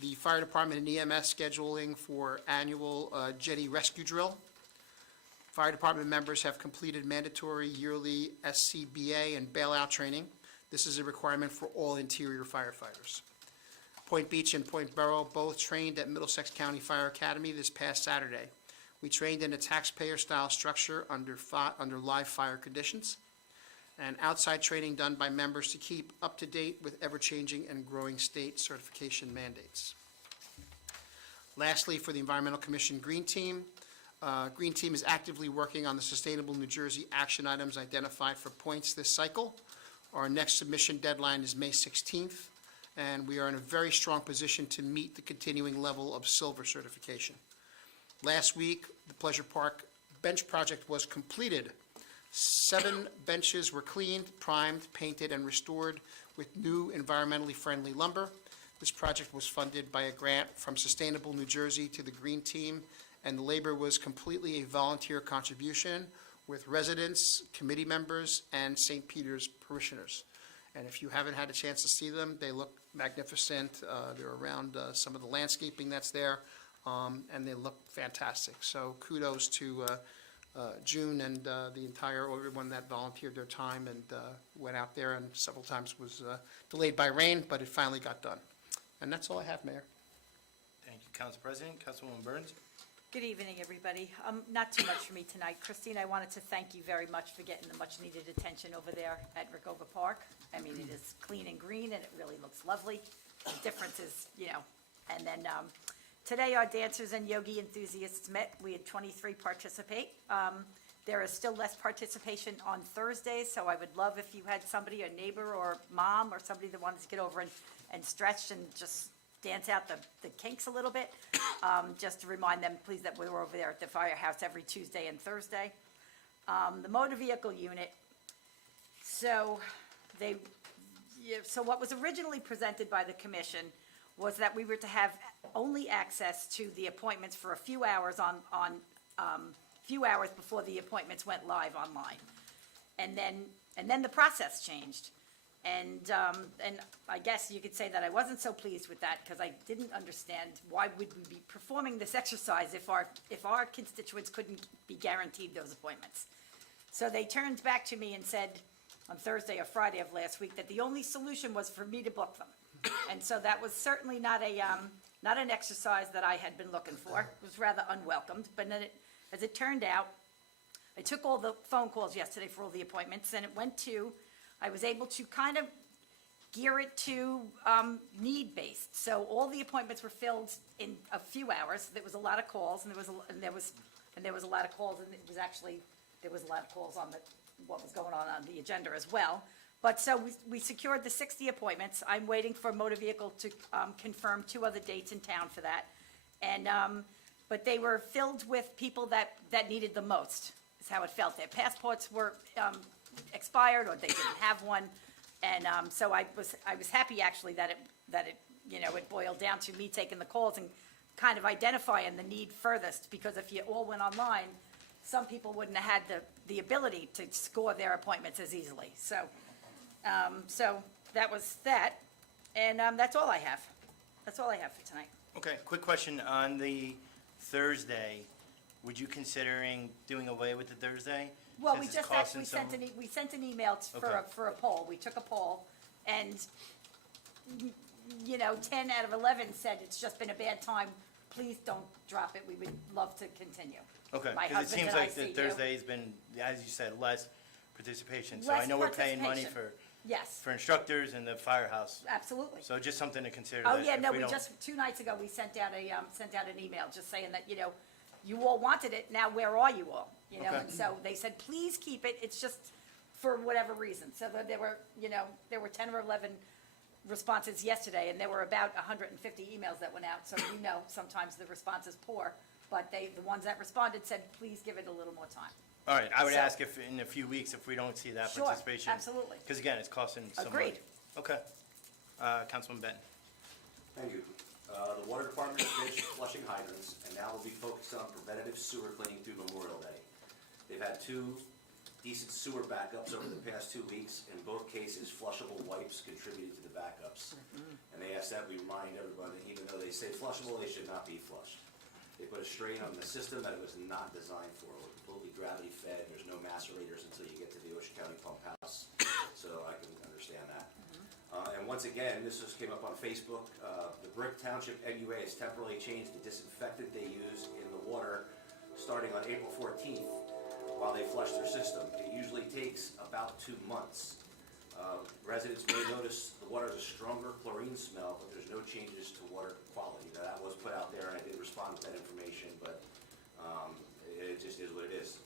The fire department and EMS scheduling for annual jetty rescue drill. Fire department members have completed mandatory yearly SCBA and bailout training. This is a requirement for all interior firefighters. Point Beach and Point Borough both trained at Middlesex County Fire Academy this past Saturday. We trained in a taxpayer-style structure under live fire conditions, and outside training done by members to keep up to date with ever-changing and growing state certification mandates. Lastly, for the Environmental Commission Green Team, Green Team is actively working on the Sustainable New Jersey action items identified for points this cycle. Our next submission deadline is May 16th, and we are in a very strong position to meet the continuing level of silver certification. Last week, the Pleasure Park bench project was completed. 7 benches were cleaned, primed, painted, and restored with new environmentally friendly lumber. This project was funded by a grant from Sustainable New Jersey to the Green Team and the labor was completely a volunteer contribution with residents, committee members, and St. Peter's parishioners. And if you haven't had a chance to see them, they look magnificent. They're around some of the landscaping that's there, and they look fantastic. So kudos to June and the entire, everyone that volunteered their time and went out there, and several times was delayed by rain, but it finally got done. And that's all I have, Mayor. Thank you, Council President. Councilwoman Burns? Good evening, everybody. Not too much for me tonight. Christine, I wanted to thank you very much for getting the much-needed attention over there at Rickover Park. I mean, it is clean and green, and it really looks lovely. The difference is, and then today our dancers and yogi enthusiasts met. We had 23 participate. There is still less participation on Thursdays, so I would love if you had somebody, a neighbor or mom or somebody that wanted to get over and stretch and just dance out the kinks a little bit. Just to remind them, please, that we were over there at the firehouse every Tuesday and Thursday. The motor vehicle unit, so what was originally presented by the commission was that we were to have only access to the appointments for a few hours few hours before the appointments went live online. And then the process changed. And I guess you could say that I wasn't so pleased with that, because I didn't understand why would we be performing this exercise if our constituents couldn't be guaranteed those appointments. So they turned back to me and said on Thursday or Friday of last week that the only solution was for me to book them. And so that was certainly not an exercise that I had been looking for. It was rather unwelcomed. But then as it turned out, I took all the phone calls yesterday for all the appointments, and I was able to kind of gear it to need-based. So all the appointments were filled in a few hours. There was a lot of calls, and there was a lot of calls, and there was a lot of calls on what was going on the agenda as well. But so we secured the 60 appointments. I'm waiting for motor vehicle to confirm 2 other dates in town for that. And but they were filled with people that needed the most, is how it felt. Their passports were expired, or they didn't have one. And so I was happy actually that it boiled down to me taking the calls and kind of identifying the need furthest, because if you all went online, some people wouldn't have had the ability to score their appointments as easily. So that was that, and that's all I have. That's all I have for tonight. Okay, quick question on the Thursday. Would you considering doing away with the Thursday? Well, since we it's just costing actually we sent an email for a poll. We took a poll, and 10 out of 11 said it's just been a bad time. Please don't drop it. We would love to continue. Okay, My because it husband seems and I like the see you. Thursday's been, as you said, less participation. So Less I know we're paying money participation. for Yes, instructors and the firehouse. absolutely. So just something to consider. Oh, that yeah, if no, we we don't- just, 2 nights ago, we sent out an email just saying that, you all wanted it, now where are you all? Okay. And so they said, please keep it, it's just for whatever reason. So there were 10 or 11 responses yesterday, and there were about 150 emails that went out. So sometimes the response is poor, but the ones that responded said, please give it a little more time. All right, I would So- ask if in a few weeks, if we don't see that Sure, participation. absolutely. Because again, it's costing some money. Agreed. Okay. Councilman Benton. Thank you. The water department has finished flushing hydrants, and now will be focused on preventative sewer cleaning through Memorial Day. They've had 2 decent sewer backups over the past 2 weeks. In both cases, flushable wipes contributed to the backups. And they asked that we remind everyone that even though they say flushable, they should not be flushed. They put a strain on the system that it was not designed for. We're completely gravity fed. There's no macerators until you get to the Ocean County pump house. So I can understand that. And once again, this just came up on Facebook, the Brick Township NUA has temporarily changed the disinfectant they use in the water starting on April 14th while they flush their system. It usually takes about 2 months. Residents may notice the water has a stronger chlorine smell, but there's no changes to water quality. Now, that was put out there, and I did respond to that information, but it just is what it is.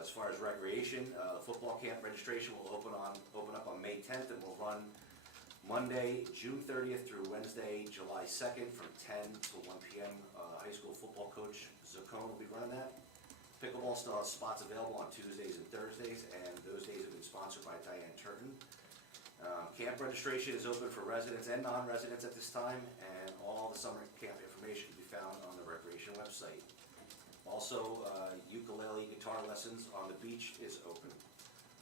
As far as recreation, football camp registration will open up on May 10th and will run Monday, June 30th through Wednesday, July 2nd from 10 to 1 p.m. High school football coach Zacone will be running that. Pickleball still has spots available on Tuesdays and Thursdays, and those days have been sponsored by Diane Turton. Camp registration is open for residents and non-residents at this time, and all the summer camp information can be found on the recreation website. Also, ukulele guitar lessons on the beach is open.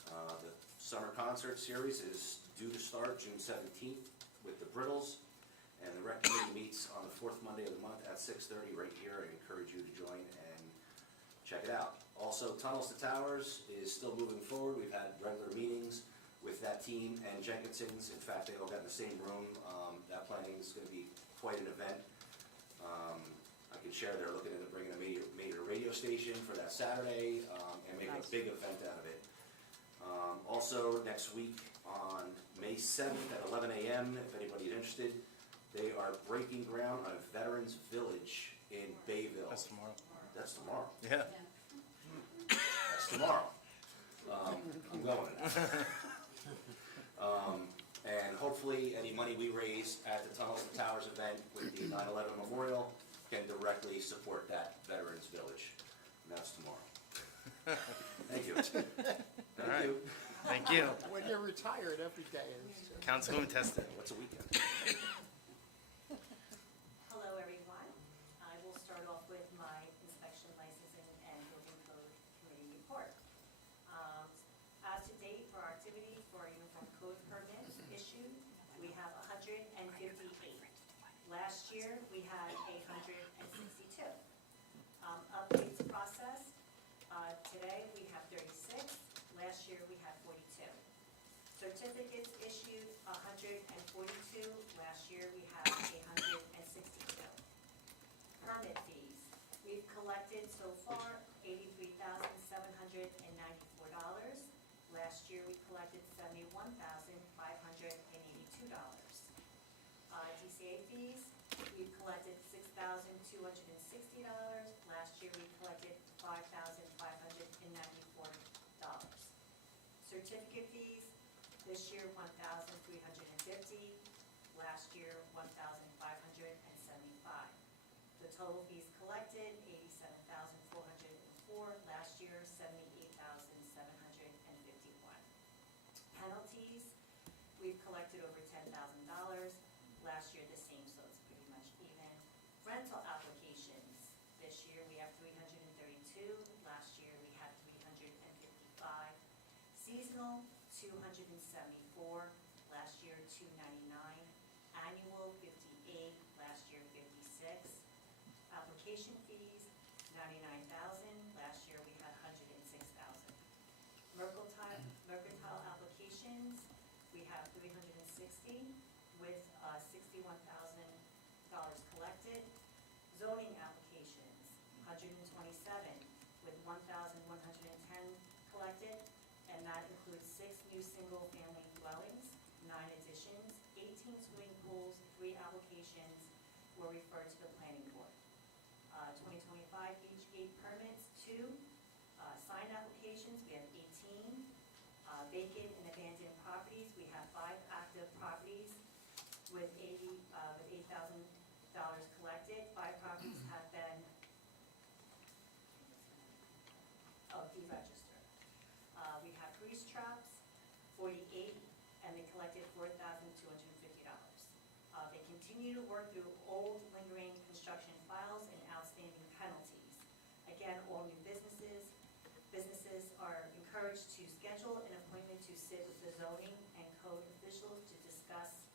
The summer concert series is due to start June 17th with the Brittles, and the rec committee meets on the fourth Monday of the month at 6:30 right here. I encourage you to join and check it out. Also, Tunnels to Towers is still moving forward. We've had regular meetings with that team and Jenkinson's. In fact, they all got in the same room. That planning is going to be quite an event. I can share they're looking at bringing a major radio station for that Saturday and make a big event out of it. Also, next week on May 7th at 11 a.m., if anybody's interested, they are breaking ground on a Veterans Village in Bayville. That's tomorrow. That's tomorrow. Yeah. That's tomorrow. I'm going. And hopefully, any money we raise at the Tunnels to Towers event with the 9/11 Memorial can directly support that Veterans Village. And that's tomorrow. Thank you. Thank you. Thank you. When you're retired, every day is. Councilwoman Testa. What's a weekend? Hello, everyone. I will start off with my inspection licensing and building code committee report. As to date, for our activity for uniform code permits issued, we have 158. Last year, we had 862. Updates processed, today we have 36. Last year, we had 42. Certificates issued, 142. Last year, we had 862. Permit fees, we've collected so far $83,794. Last year, we collected $71,582. DCA fees, we've collected $6,260. Last year, we collected $5,594. Certificate fees, this year, $1,350. Last year, $1,575. The total fees collected, $87,404. Last year, $78,751. Penalties, we've collected over $10,000. Last year, the same, so it's pretty much even. Rental applications, this year we have 332. Last year, we had 355. Seasonal, 274. Last year, 299. Annual, 58. Last year, 56. Application fees, 99,000. Last year, we had 106,000. Mercantile applications, we have 360 with $61,000 collected. Zoning applications, 127 with 1,110 collected, and that includes 6 new single-family dwellings, 9 additions, 18 swimming pools, 3 applications were referred to the planning board. 2025 beach gate permits, 2. Signed applications, we have 18. Vacant and abandoned properties, we have 5 active properties with $8,000 collected. 5 properties have been deregistered. We have grease traps, 48, and they collected $4,250. They continue to work through old lingering construction files and outstanding penalties. Again, all new businesses are encouraged to schedule an appointment to sit with the zoning and code officials to discuss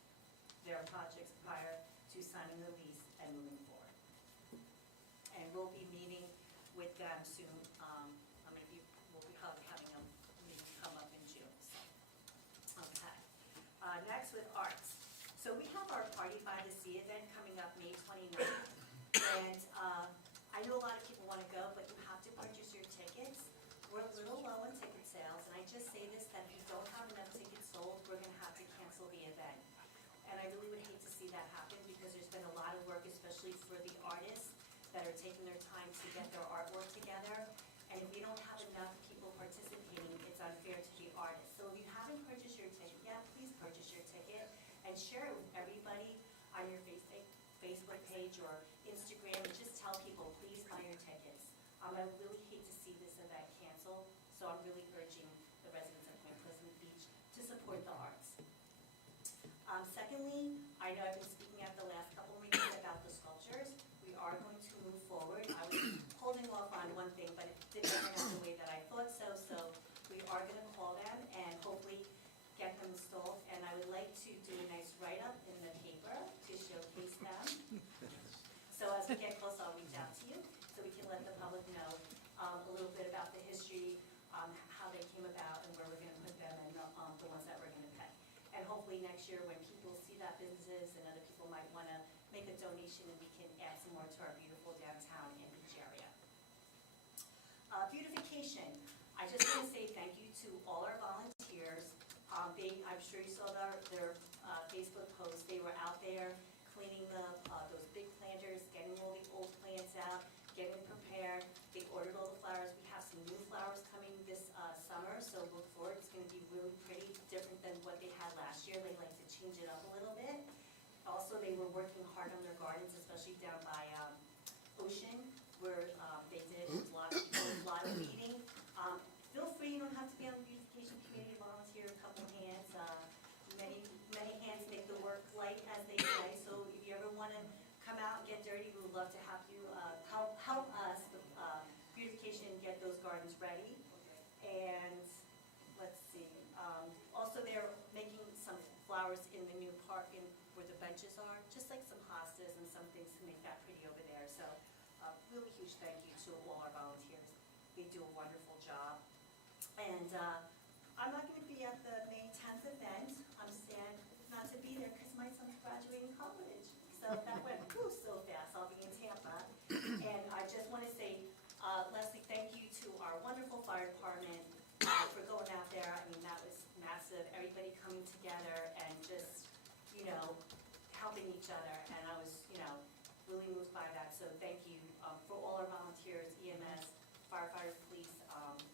their projects prior to signing the lease and moving forward. And we'll be meeting with them soon. We'll be having a meeting come up in June. So. Okay. Next with arts. So we have our Party by the Sea event coming up May 29th. And I know a lot of people want to go, but you have to purchase your tickets. We're a little low on ticket sales, and I just say this, that if you don't have enough tickets sold, we're going to have to cancel the event. And I really would hate to see that happen because there's been a lot of work, especially for the artists that are taking their time to get their artwork together. And if we don't have enough people participating, it's unfair to the artists. So if you haven't purchased your ticket yet, please purchase your ticket and share it with everybody on your Facebook page or Instagram, and just tell people, please buy your tickets. I really hate to see this event canceled, so I'm really urging the residents of Point Pleasant Beach to support the arts. Secondly, I know I've been speaking at the last couple meetings about the sculptures. We are going to move forward. I was holding off on them about and where we're gonna put them and, the ones that we're gonna pay. And hopefully next year, when people see that businesses and other people might wanna make a donation, and we can add some more to our beautiful downtown and beach area. Beautification, I just want to say thank you to all our volunteers. I'm sure you saw their Facebook post. They were out there cleaning those big planters, getting all the old plants out, getting prepared. They ordered all the flowers. We have some new flowers coming this summer, so look forward. It's going to be really pretty, different than what they had last year. They like to change it up a little bit. Also, they were working hard on their gardens, especially down by Ocean, where they did a lot of meeting. Feel free, you don't have to be on the beautification committee, volunteer a couple hands. Many hands make the work light, as they say. So if you ever want to come out and get dirty, we would love to have you help us, beautification, get those gardens ready. And let's see, also they're making some flowers in the new park where the benches are, just like some hostas and some things to make that pretty over there. So really huge thank you to all our volunteers. They do a wonderful job. And I'm not going to be at the May 10th event. I'm sad not to be there because my son's graduating college. So that went so fast. I'll be in Tampa. And I just want to say, Leslie, thank you to our wonderful fire department for going out there. I mean, that was massive. Everybody coming together and just, helping each other. And I was, really moved by that. So thank you for all our volunteers, EMS, firefighters, police.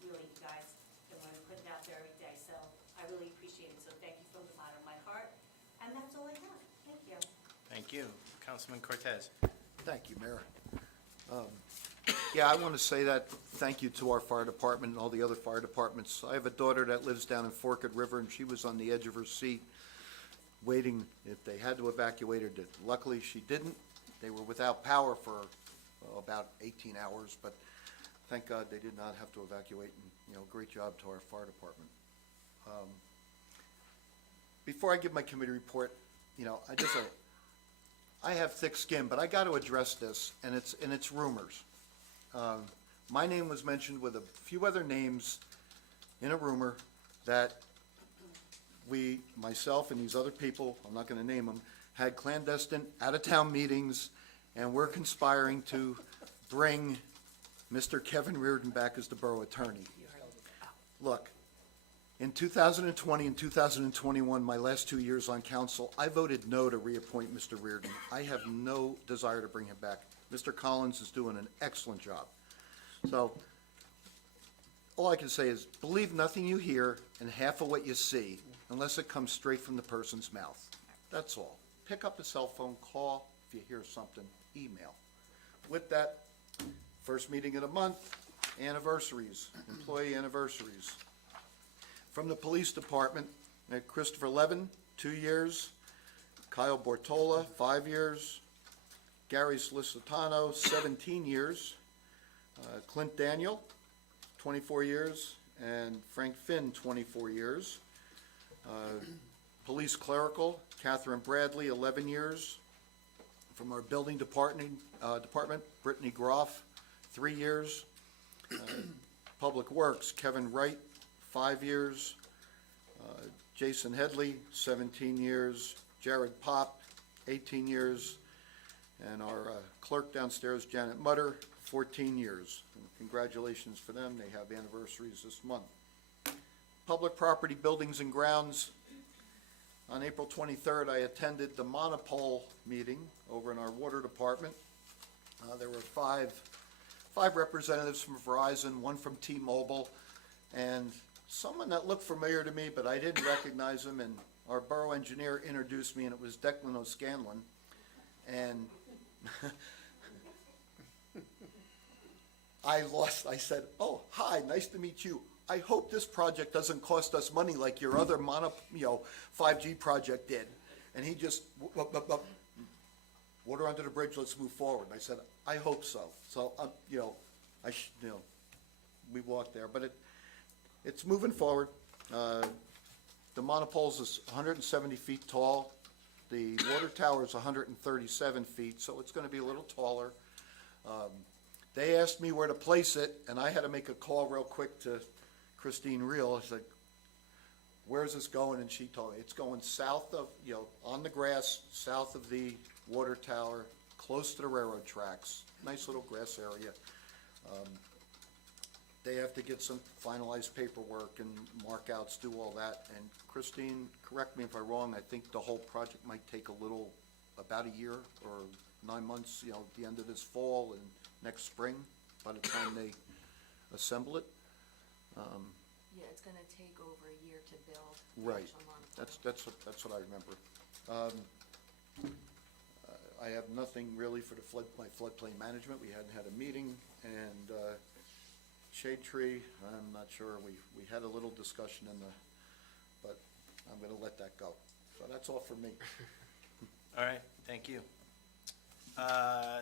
Really, you guys, and we're putting it out there every day. So I really appreciate it. So thank you from the bottom of my heart. And that's all I have. Thank you. Thank you. Councilman Cortez. Thank you, Mayor. Yeah, I want to say that thank you to our fire department and all the other fire departments. I have a daughter that lives down in Forked River, and she was on the edge of her seat waiting if they had to evacuate her. Luckily, she didn't. They were without power for about 18 hours, but thank God they did not have to evacuate, and, great job to our fire department. Before I give my committee report, I have thick skin, but I got to address this, and it's rumors. My name was mentioned with a few other names in a rumor that myself and these other people, I'm not going to name them, had clandestine out-of-town meetings, and we're conspiring to bring Mr. Kevin Reardon back as the borough attorney. Look, in 2020 and 2021, my last 2 years on council, I voted no to reappoint Mr. Reardon. I have no desire to bring him back. Mr. Collins is doing an excellent job. So, all I can say is, believe nothing you hear and half of what you see, unless it comes straight from the person's mouth. That's all. Pick up a cell phone, call, if you hear something, email. With that, first meeting of the month, anniversaries, employee anniversaries. From the police department, Christopher Levin, 2 years. Kyle Bortola, 5 years. Gary Solicitano, 17 years. Clint Daniel, 24 years. And Frank Finn, 24 years. Police clerical, Catherine Bradley, 11 years. From our building department, Brittany Groff, 3 years. Public Works, Kevin Wright, 5 years. Jason Headley, 17 years. Jared Pop, 18 years. And our clerk downstairs, Janet Mutter, 14 years. And congratulations for them. They have anniversaries this month. Public property buildings and grounds. On April 23rd, I attended the Monopole meeting over in our water department. There were five representatives from Verizon, one from T-Mobile, and someone that looked familiar to me, but I didn't recognize him, and our borough engineer introduced me, and it was Declan O'Scanlan. And I said, "Oh, hi, nice to meet you. I hope this project doesn't cost us money like your other 5G project did." And he just, water under the bridge, let's move forward. And I said, I hope so. So, we walked there, but it's moving forward. The monopoles is 170 feet tall. The water tower is 137 feet, so it's gonna be a little taller. They asked me where to place it, and I had to make a call real quick to Christine Reel. I said, where's this going? And she told me, it's going south of, on the grass, south of the water tower, close to the railroad tracks. Nice little grass area. They have to get some finalized paperwork and markouts, do all that. And Christine, correct me if I'm wrong, I think the whole project might take about a year or 9 months, at the end of this fall and next spring, by the time they assemble it. Yeah, it's gonna take over a year to build. the Right. actual monopole. That's what I remember. I have nothing really for the floodplain management. We hadn't had a meeting, and shade tree, I'm not sure. We had a little discussion but I'm gonna let that go. So that's all for me. All right, thank you.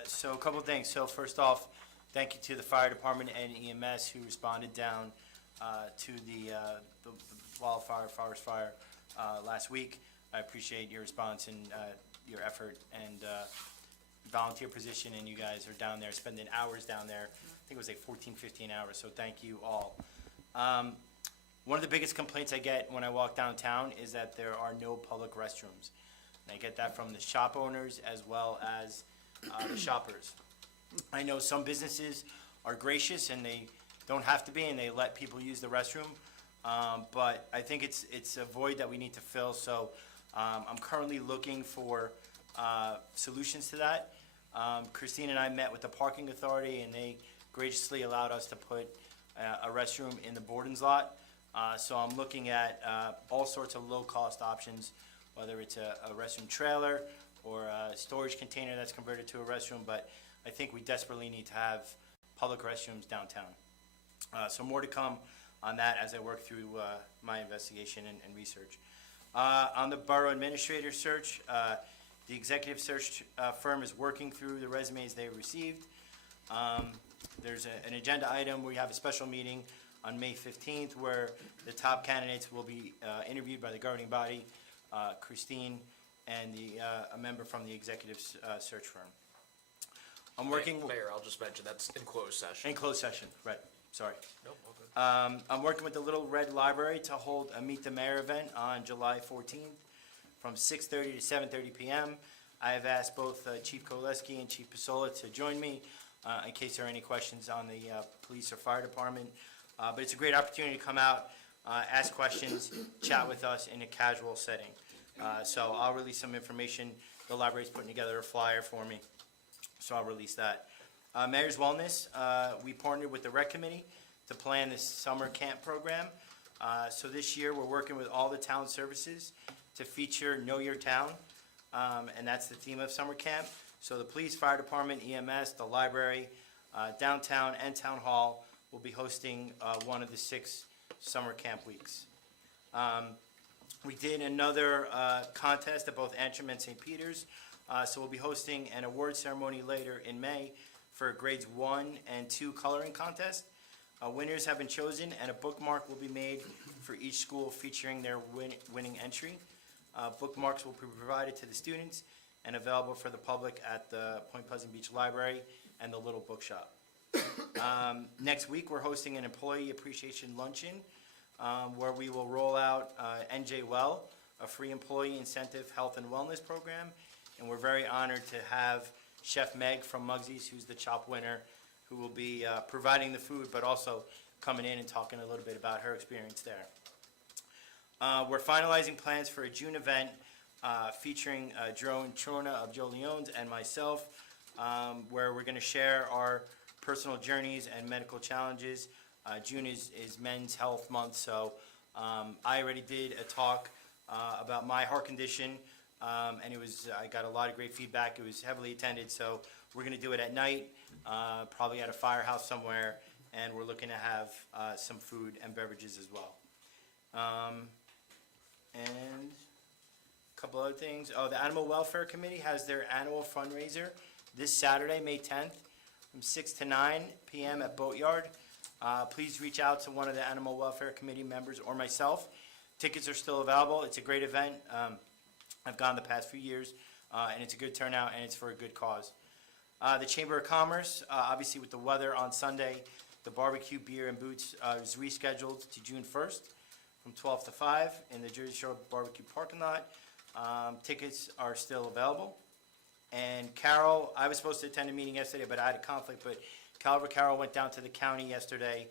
So a couple of things. So first off, thank you to the fire department and EMS who responded down to the wildfire, forest fire last week. I appreciate your response and your effort and volunteer position, and you guys are down there spending hours down there. I think it was like 14, 15 hours, so thank you all. One of the biggest complaints I get when I walk downtown is that there are no public restrooms. And I get that from the shop owners as well as the shoppers. I know some businesses are gracious and they don't have to be, and they let people use the restroom. But I think it's a void that we need to fill, so I'm currently looking for solutions to that. Christine and I met with the parking authority, and they graciously allowed us to put a restroom in the Borden's lot. So I'm looking at all sorts of low-cost options, whether it's a restroom trailer or a storage container that's converted to a restroom, but I think we desperately need to have public restrooms downtown. So more to come on that as I work through my investigation and research. On the borough administrator search, the executive search firm is working through the resumes they received. There's an agenda item. We have a special meeting on May 15th where the top candidates will be interviewed by the governing body, Christine, and a member from the executive search firm. I'm working. Mayor, I'll just mention that's in closed session. In closed session, right, sorry. Nope, all good. I'm working with the Little Red Library to hold a Meet the Mayor event on July 14th from 6:30 to 7:30 p.m. I have asked both Chief Koleski and Chief Pasola to join me in case there are any questions on the police or fire department. But it's a great opportunity to come out, ask questions, chat with us in a casual setting. So I'll release some information. The library's putting together a flyer for me, so I'll release that. Mayor's Wellness, we partnered with the Rec Committee to plan this summer camp program. So this year, we're working with all the town services to feature Know Your Town, and that's the theme of summer camp. So the police, fire department, EMS, the library, downtown, and town hall will be hosting one of the 6 summer camp weeks. We did another contest at both Antrim and St. Peter's, so we'll be hosting an award ceremony later in May for grades 1 and 2 coloring contest. Winners have been chosen, and a bookmark will be made for each school featuring their winning entry. Bookmarks will be provided to the students and available for the public at the Point Pleasant Beach Library and the Little Bookshop. Next week, we're hosting an employee appreciation luncheon where we will roll out NJ Well, a free employee incentive health and wellness program. And we're very honored to have Chef Meg from Mugsy's, who's the CHOP winner, who will be providing the food, but also coming in and talking a little bit about her experience there. We're finalizing plans for a June event featuring Jerome Trona of Joe Leone's and myself, where we're going to share our personal journeys and medical challenges. June is Men's Health Month, so I already did a talk about my heart condition, and I got a lot of great feedback. It was heavily attended, so we're going to do it at night, probably at a firehouse somewhere, and we're looking to have some food and beverages as well. And a couple other things. Oh, the Animal Welfare Committee has their annual fundraiser this Saturday, May 10th, from 6 to 9 p.m. at Boatyard. Please reach out to one of the Animal Welfare Committee members or myself. Tickets are still available. It's a great event. I've gone the past few years, and it's a good turnout, and it's for a good cause. The Chamber of Commerce, obviously with the weather on Sunday, The barbecue, beer, and boots is rescheduled to June 1st from 12 to 5 in the Jersey Shore Barbecue parking lot. Tickets are still available. And Carol, I was supposed to attend a meeting yesterday, but I had a conflict, but Carol went down to the county yesterday.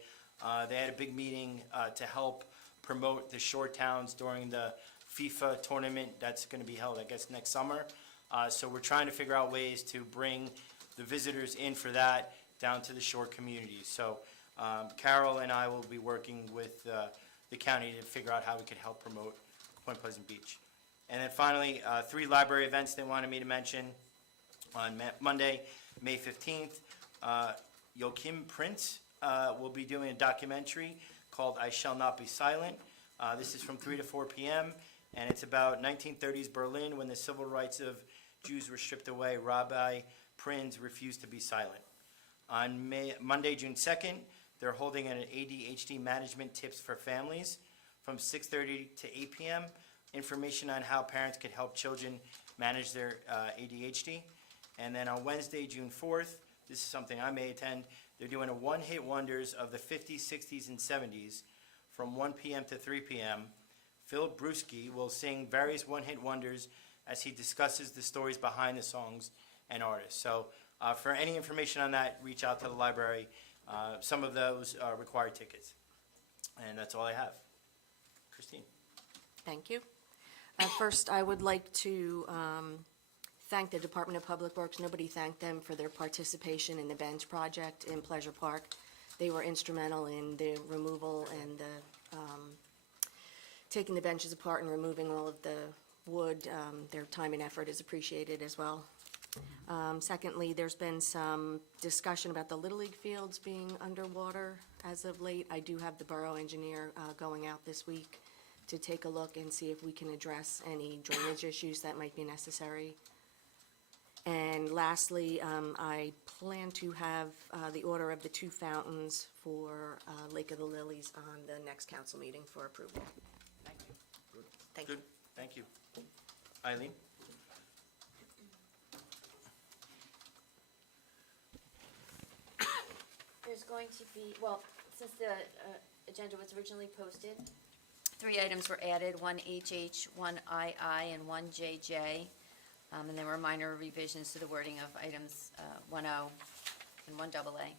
They had a big meeting to help promote the shore towns during the FIFA tournament that's going to be held, I guess, next summer. So we're trying to figure out ways to bring the visitors in for that down to the shore communities. So Carol and I will be working with the county to figure out how we could help promote Point Pleasant Beach. And then finally, 3 library events they wanted me to mention. On Monday, May 15th, Joachim Prince will be doing a documentary called I Shall Not Be Silent. This is from 3 to 4 p.m., and it's about 1930s Berlin when the civil rights of Jews were stripped away. Rabbi Prince refused to be silent. On Monday, June 2nd, they're holding an ADHD management tips for families from 6:30 to 8 p.m. Information on how parents could help children manage their ADHD. And then on Wednesday, June 4th, this is something I may attend, they're doing a one-hit wonders of the 50s, 60s, and 70s from 1 p.m. to 3 p.m. Phil Bruschi will sing various one-hit wonders as he discusses the stories behind the songs and artists. So for any information on that, reach out to the library. Some of those require tickets. And that's all I have. Christine. Thank you. First, I would like to thank the Department of Public Works. Nobody thanked them for their participation in the bench project in Pleasure Park. They were instrumental in the removal and the taking the benches apart and removing all of the wood. Their time and effort is appreciated as well. Secondly, there's been some discussion about the Little League fields being underwater as of late. I do have the borough engineer going out this week to take a look and see if we can address any drainage issues that might be necessary. And lastly, I plan to have the order of the 2 fountains for Lake of the Lilies on the next council meeting for approval. Thank you. Good, thank you. Eileen? There's going to be, well, since the agenda was originally posted, 3 items were added, 1 HH, 1 II, and 1 JJ. And there were minor revisions to the wording of items 10 and 1 AA.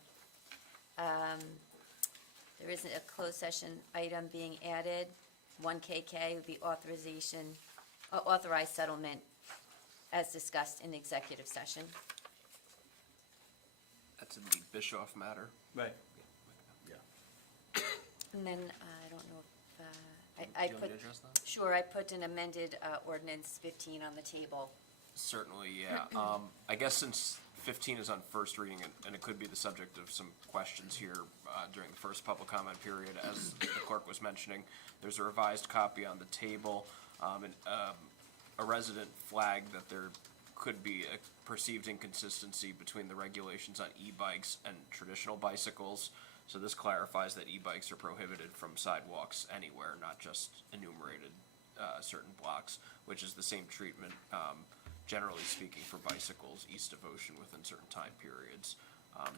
There isn't a closed session item being added. 1 KK would be authorized settlement as discussed in the executive session. That's in the Bischoff matter. Right. And then, I don't know if, I Do you want put, me to address that? sure, I put an amended ordinance 15 on the table. Certainly, yeah. I guess since 15 is on first reading, and it could be the subject of some questions here during the first public comment period, as the clerk was mentioning, there's a revised copy on the table, and a resident flagged that there could be a perceived inconsistency between the regulations on e-bikes and traditional bicycles. So this clarifies that e-bikes are prohibited from sidewalks anywhere, not just enumerated certain blocks, which is the same treatment, generally speaking, for bicycles east of Ocean within certain time periods.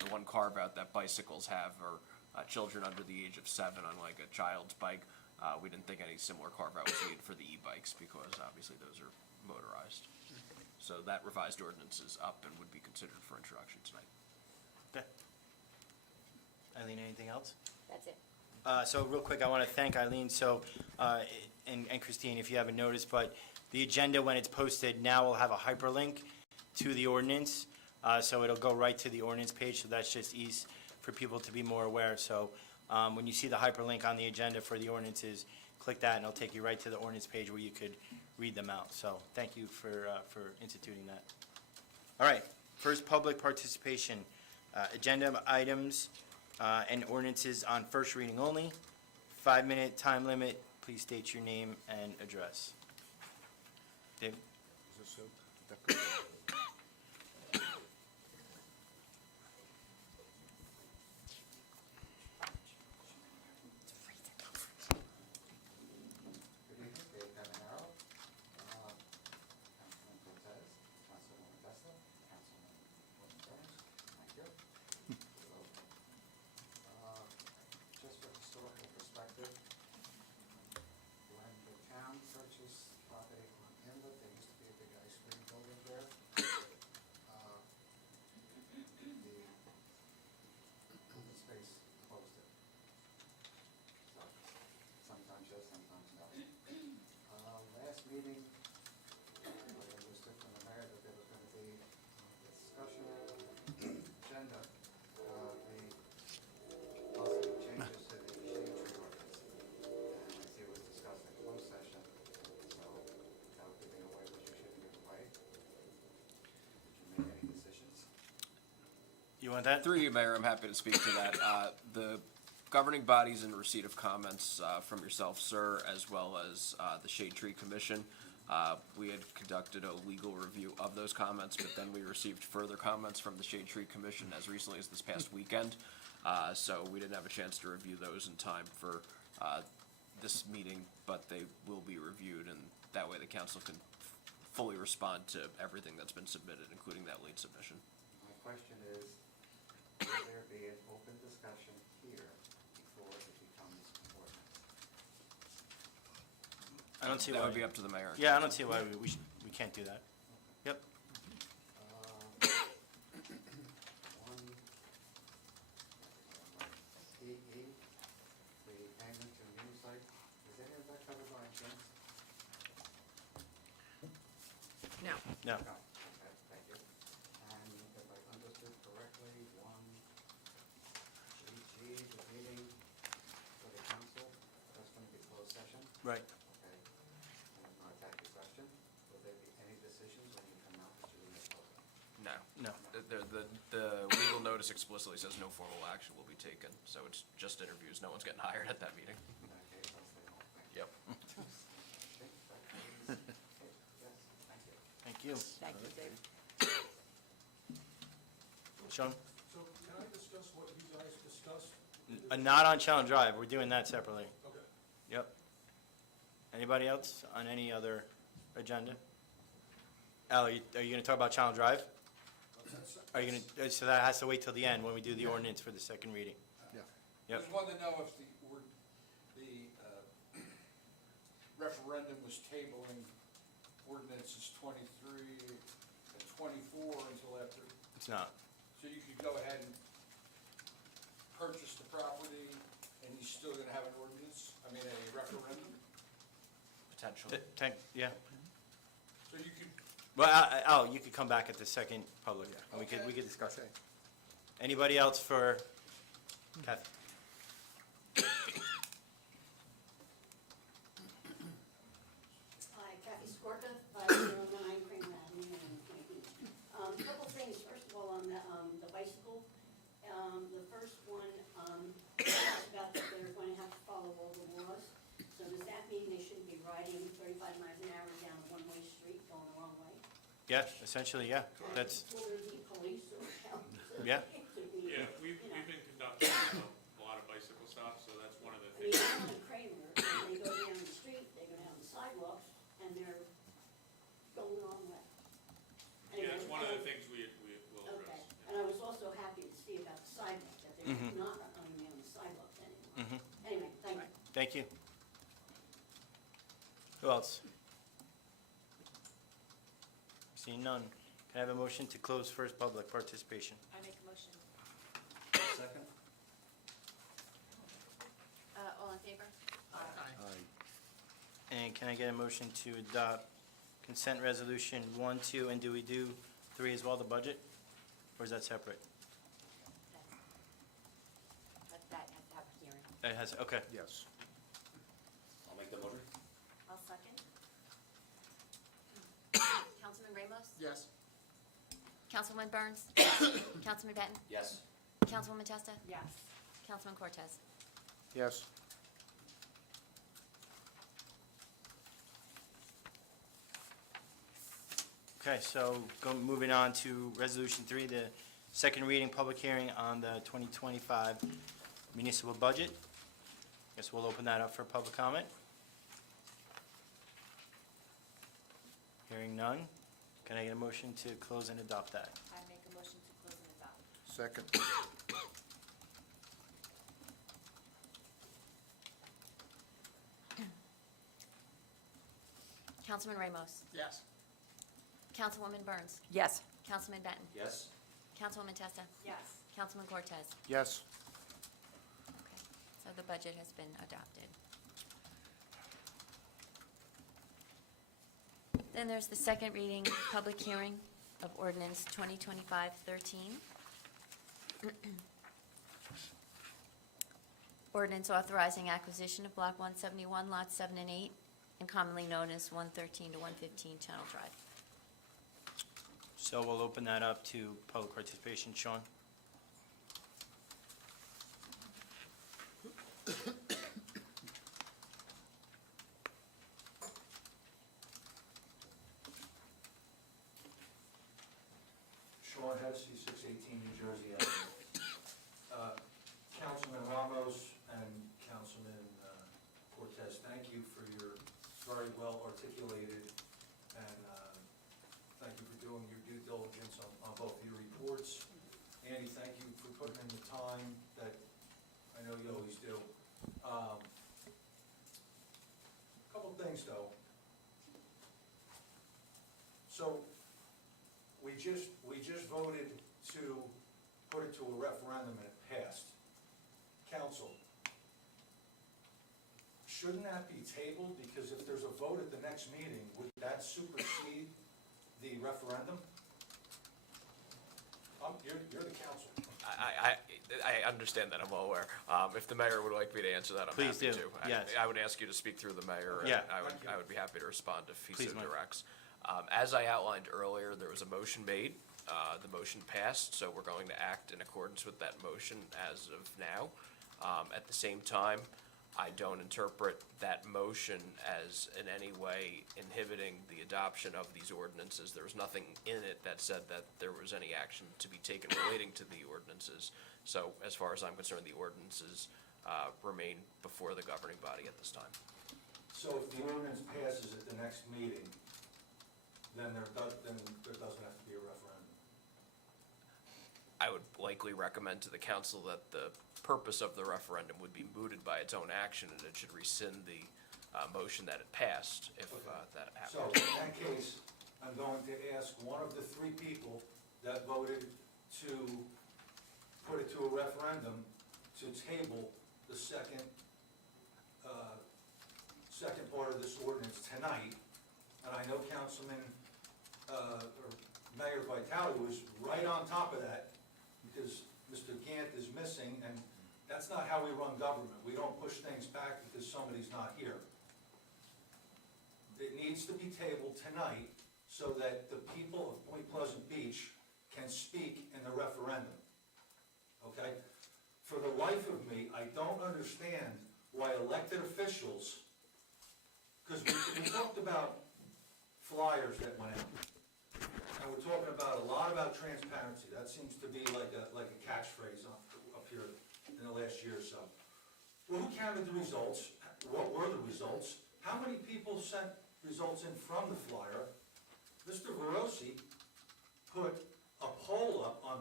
The one carve-out that bicycles have are children under the age of 7, unlike a child's bike. We didn't think any similar carve-out was needed for the e-bikes because obviously those are motorized. So that revised ordinance is up and would be considered for introduction tonight. Okay. Eileen, anything else? That's it. So real quick, I want to thank Eileen, and Christine, if you haven't noticed, but the agenda, when it's posted, now will have a hyperlink to the ordinance, so it'll go right to the ordinance page, so that's just easy for people to be more aware. So when you see the hyperlink on the agenda for the ordinances, click that, and it'll take you right to the ordinance page where you could read them out. So thank you for instituting that. All right, first public participation, agenda items and ordinances on first reading only. 5-minute time limit. Please state your name and address. David? Is this that good? Good evening, Dave Cavanero, Councilman Cortez, Councilwoman Testa, Councilman Burns, thank you. want that? Through you, Mayor, I'm happy to speak to that. The governing body's in receipt of comments from yourself, sir, as well as the Shade Tree Commission. We had conducted a legal review of those comments, but then we received further comments from the Shade Tree Commission as recently as this past weekend. So we didn't have a chance to review those in time for this meeting, but they will be reviewed, and that way the council can fully respond to everything that's been submitted, including that lead submission. My question is, will there be an open discussion here before it becomes ordinance? I don't see That why. would be up to the mayor. Yeah, I don't see why we can't do that. Yep. One, EE, the payment to new site, is any of that covered by insurance? No. No. No, okay, thank you. And if I understood correctly, one, EG, the meeting for the council, that's going to be closed session? Right. Okay, and I'm going to attack your question, will there be any decisions when you come out that you're going to close? No. No. The legal notice explicitly says no formal action will be taken, so it's just interviews. No one's getting hired at that meeting. In that case, I'll stay home. Thank you. Yep. Okay, that is- okay, yes, thank you. Thank you. Thank you, Dave. Sean? So can I discuss what you guys discussed? Not on Challenge Drive. We're doing that separately. Okay. Yep. Anybody else on any other agenda? Al, are you gonna talk about Challenge Drive? Are you gonna, so that has to wait till the end when we do the ordinance for the second reading? Yeah. Yep. Just wanted to know if the referendum was tabling ordinances 23 and 24 until after, It's not. so you could go ahead and purchase the property and you're still gonna have an ordinance, a referendum? Potentially. Yeah. So you could, Well, Al, you could come back at the second public, and we could discuss it. Anybody else for Kathy? Hi, Kathy Skorka, 509 Kramer Avenue in Point Beach. Couple things, first of all, on the bicycle, the first one, talks about that they're going to have to follow all the laws. So does that mean they shouldn't be riding 35 miles an hour down a one-way street going the wrong way? Yeah, essentially, yeah. That's, Will there be police or help? yeah. Yeah, we've been conducting a lot of bicycle stops, so that's one of the I mean, things. I'm on Kramer, and they go down the street, they go down the sidewalks, and they're going the wrong way. Yeah, it's one of the Anyway, things we will okay, address. and I was also happy to see about the sidewalk, that they're not only on the sidewalks anymore. Anyway, thank you. Thank you. Who else? Seeing none. Can I have a motion to close first public participation? I make a motion. Second? All in favor? And can I get a motion to adopt consent resolution 1, 2, and do we do 3 as well, the budget? Or is that separate? But that has to have a hearing. It has, okay. Yes. I'll make the motion. I'll second. Councilman Ramos? Yes. Councilwoman Burns? Councilman Benton? Yes. Councilwoman Testa? Yes. Councilman Cortez? Yes. Okay, so moving on to Resolution 3, the second reading, public hearing on the 2025 municipal budget. Guess we'll open that up for public comment. Hearing none. Can I get a motion to close and adopt that? I make a motion to close and adopt. Second? Councilman Ramos? Yes. Councilwoman Burns? Yes. Councilman Benton? Yes. Councilwoman Testa? Yes. Councilman Cortez? Yes. Okay, so the budget has been adopted. Then there's the second reading, public hearing of ordinance 2025-13. Ordinance authorizing acquisition of block 171, lots 7 and 8, and commonly known as 113 to 115 Channel Drive. So we'll open that up to public participation. Sean? Legacy, 618 New Jersey Avenue. Councilman Ramos and Councilman Cortez, thank you for your very well articulated, and thank you for doing your due diligence on both of your reports. Andy, thank you for putting in the time that I know you always do. Couple things though. So, we just voted to put it to a referendum and it passed. Council, shouldn't that be tabled? Because if there's a vote at the next meeting, would that supersede the referendum? You're the council. I understand that, I'm well aware. If the mayor would like me to answer that, I'm Please happy do, to. yes. I would ask you to speak through the mayor, and Yeah. I would be happy to respond if he Please, so Mike. directs. As I outlined earlier, there was a motion made. The motion passed, so we're going to act in accordance with that motion as of now. At the same time, I don't interpret that motion as in any way inhibiting the adoption of these ordinances. There was nothing in it that said that there was any action to be taken relating to the ordinances. So as far as I'm concerned, the ordinances remain before the governing body at this time. So if the ordinance passes at the next meeting, then there doesn't have to be a referendum. I would likely recommend to the council that the purpose of the referendum would be mooted by its own action, and it should rescind the motion that it passed if that So happens. in that case, I'm going to ask one of the three people that voted to put it to a referendum to table the second part of this ordinance tonight. And I know Councilman, or Mayor Vitale was right on top of that, because Mr. Gant is missing, and that's not how we run government. We don't push things back because somebody's not here. It needs to be tabled tonight so that the people of Point Pleasant Beach can speak in the referendum, okay? For the life of me, I don't understand why elected officials, because we talked about flyers that went out, and we're talking about a lot about transparency. That seems to be like a catchphrase up here in the last year or so. Well, who counted the results? What were the results? How many people sent results in from the flyer? Mr. Verosi put a poll up on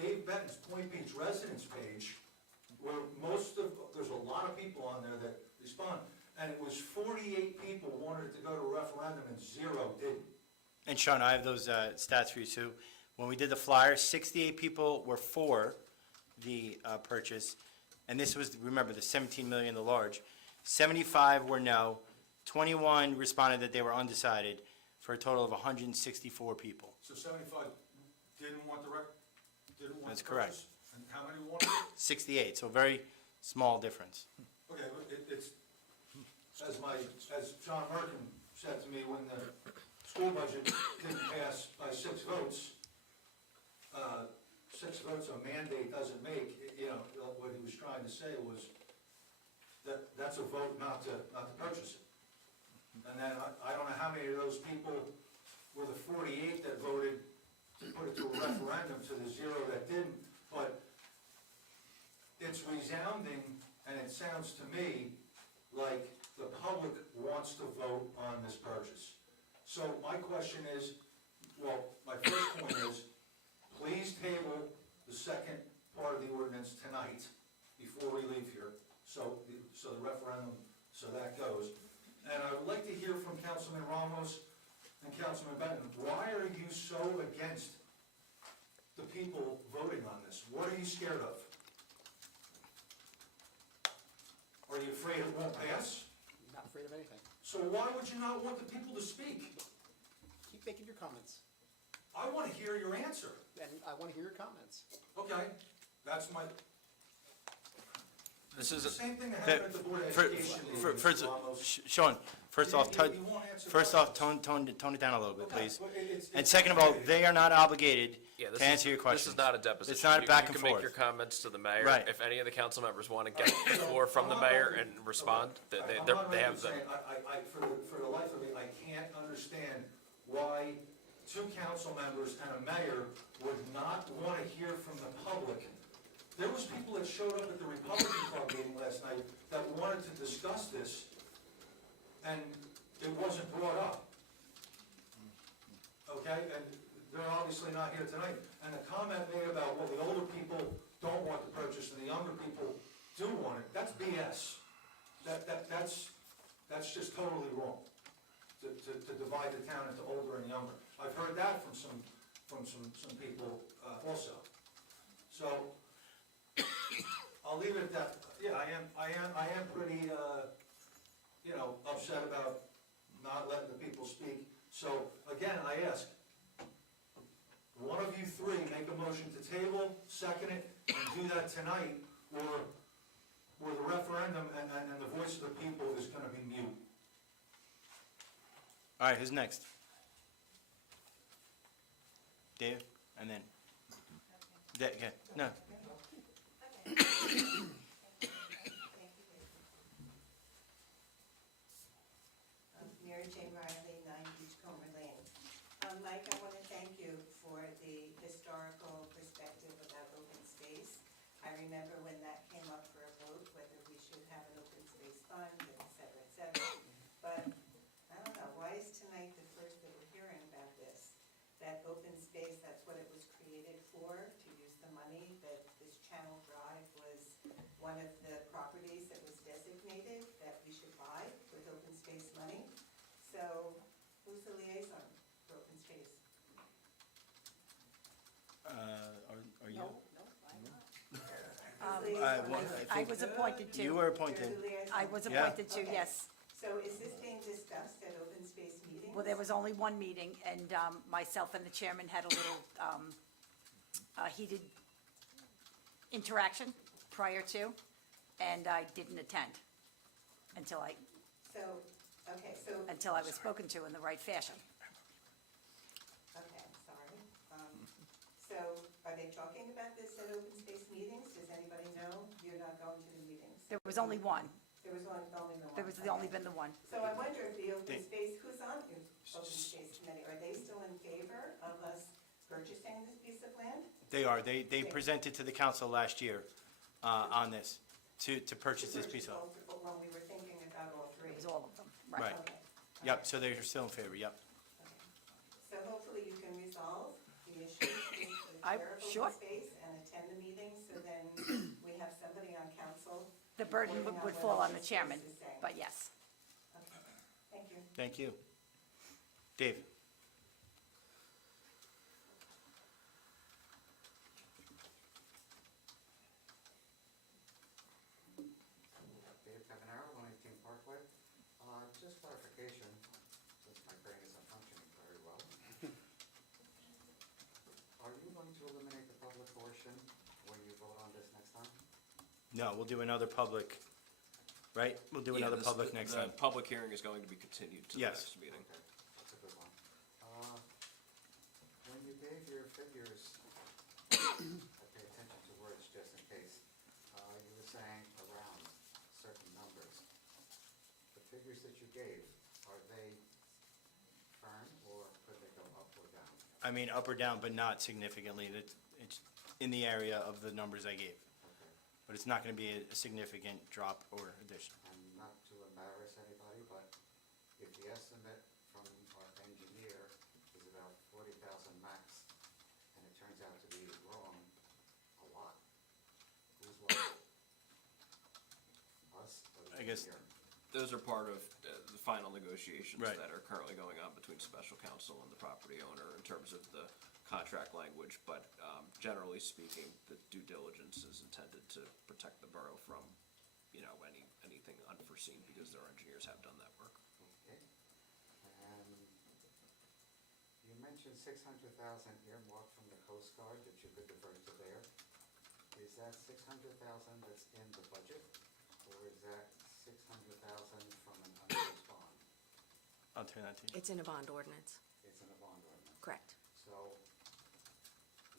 Dave Benton's Point Beach residence page, where there's a lot of people on there that respond, and it was 48 people wanted it to go to a referendum and 0 didn't. And Sean, I have those stats for you too. When we did the flyer, 68 people were for the purchase, and this was, remember, the 17 million, the large. 75 were no, 21 responded that they were undecided, for a total of 164 people. So 75 didn't want didn't want That's the correct. purchase? And how many wanted it? 68, so very small difference. Okay, but it's, as John Merkin said to me, when the school budget didn't pass by 6 votes, 6 votes a mandate doesn't make, what he was trying to say was that that's a vote not to purchase it. And then I don't know how many of those people were the 48 that voted to put it to a referendum to the 0 that didn't, but it's resounding, and it sounds to me like the public wants to vote on this purchase. So my question is, my first point is, please table the second part of the ordinance tonight before we leave here, so the referendum, so that goes. And I would like to hear from Councilman Ramos and Councilman Benton, why are you so against the people voting on this? What are you scared of? Are you afraid it won't pass? Not afraid of anything. So why would you not want the people to speak? Keep making your comments, I want to hear your answer. and I want to hear your comments. Okay, that's my, This the is, same thing that happened at the Board of For- Education for- meeting, First, Mr. Ramos. Sean, first You- off, you- you won't answer first off, questions. tone it down a little bit, Okay, please. well, it's And second of all, complicated. they are not obligated yeah, to answer your this questions. is not a deposition. It's not a back and You can make forth. your comments to the mayor. Right. If any of the council members want to get the floor from the mayor and respond, they I'm not have the. saying, for the life of me, I can't understand why two council members and a mayor would not want to hear from the public. There was people that showed up at the Republican Club meeting last night that wanted to discuss this, and it wasn't brought up. Okay, and they're obviously not here tonight. And the comment made about, well, the older people don't want the purchase and the younger people do want it, that's BS. That's just totally wrong, to divide the town into older and younger. I've heard that from some people also. So, I'll leave it at that. Yeah, I am pretty, upset about not letting the people speak. So, again, I ask, one of you three make a motion to table, second it, and do that tonight, or the referendum and the voice of the people is gonna be mute. All right, who's next? Dave, and then. Okay, no. Mary Jane Riley, 9 Beachcomber Lane. Mike, I want to thank you for the historical perspective about open space. I remember when that came up for a vote, whether we should have an open space fund, et cetera, et cetera. But, I don't know, why is tonight the first that we're hearing about this? That open space, that's what it was created for, to use the money, that this Channel Drive was one of the properties that was designated that we should buy with open space money. So, who's the liaison for open space? Are you? I was appointed to. You were appointed. You're the liaison? I was Yeah. appointed to, Okay. yes. So is this being discussed at open space meetings? Well, there was only one meeting, and myself and the chairman had a little heated interaction prior to, and I didn't attend until I was spoken to in the right fashion. Okay, sorry. So are they talking about this at open space meetings? Does anybody know? You're not going to the meetings? There was only one. There was only the one? There was Okay. only been the one. So I wonder if the open They- space, who's on the open space committee? Are they still in favor of us purchasing this piece of land? They are. They presented to the council last year on this, to purchase this piece of. When we were thinking about all three? It was all of them, Right. right. Okay. Yep, so they're still in favor, yep. Okay. So hopefully you can resolve the issues with the I- chair of sure. open space and attend the meetings, so then we have somebody on council. The burden reporting on would what fall on open the space chairman, is saying. but yes. Okay. Thank you. Thank you. Dave? Dave Cavanero, 118 Parkway. Just clarification, since my brain isn't functioning very well. Are you going to eliminate the public portion when you vote on this next time? No, we'll do another public, right? We'll do another public next time. The public hearing is going to be continued to the Yes. next meeting. Okay, that's a good one. When you gave your figures, I pay attention to words just in case, you were saying around certain numbers. The figures that you gave, are they firm or could they go up or down? I mean, up or down, but not significantly. It's in the area of the numbers I gave. Okay. But it's not gonna be a significant drop or addition. And not to embarrass anybody, but if the estimate from our engineer is about 40,000 max, and it turns out to be wrong a lot, who's liable? Us or the I guess- engineer? Those are part of the final negotiations Right. that are currently going on between special counsel and the property owner in terms of the contract language. But generally speaking, the due diligence is intended to protect the borough from, anything unforeseen because their engineers have done that work. Okay. And you mentioned 600,000 earmarked from the Coast Guard that you could divert to there. Is that 600,000 that's in the budget, or is that 600,000 from an unused bond? I'll turn that to you. It's in a bond ordinance, It's in a bond ordinance. correct. So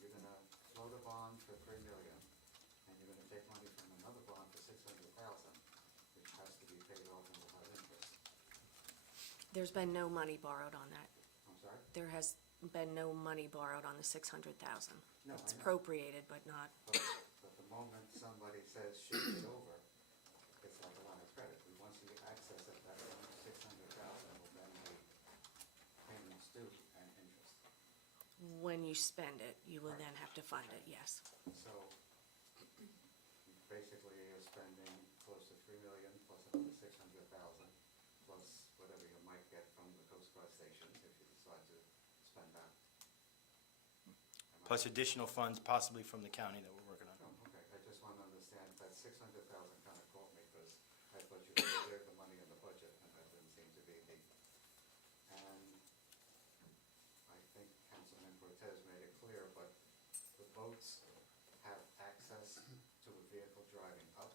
you're gonna float a bond for 3 million, and you're gonna take money from another bond for 600,000, which has to be paid off and will have interest. There's been no money borrowed on that. I'm sorry? There has been no money borrowed on the 600,000. No, It's I know. appropriated, but not, But the moment somebody says shoot it over, it's like a line of credit. Once you access it, that 600,000 will then be payments due and interest. when you spend it, you will then have to fund it, yes. So basically you're spending close to 3 million plus another 600,000 plus whatever you might get from the Coast Guard stations if you decide to spend that. Plus additional funds possibly from the county that we're working on. Oh, okay, I just want to understand, that 600,000 kind of caught me because I thought you cleared the money in the budget and that didn't seem to be the, and I think Councilman Cortez made it clear, but the boats have access to a vehicle driving up.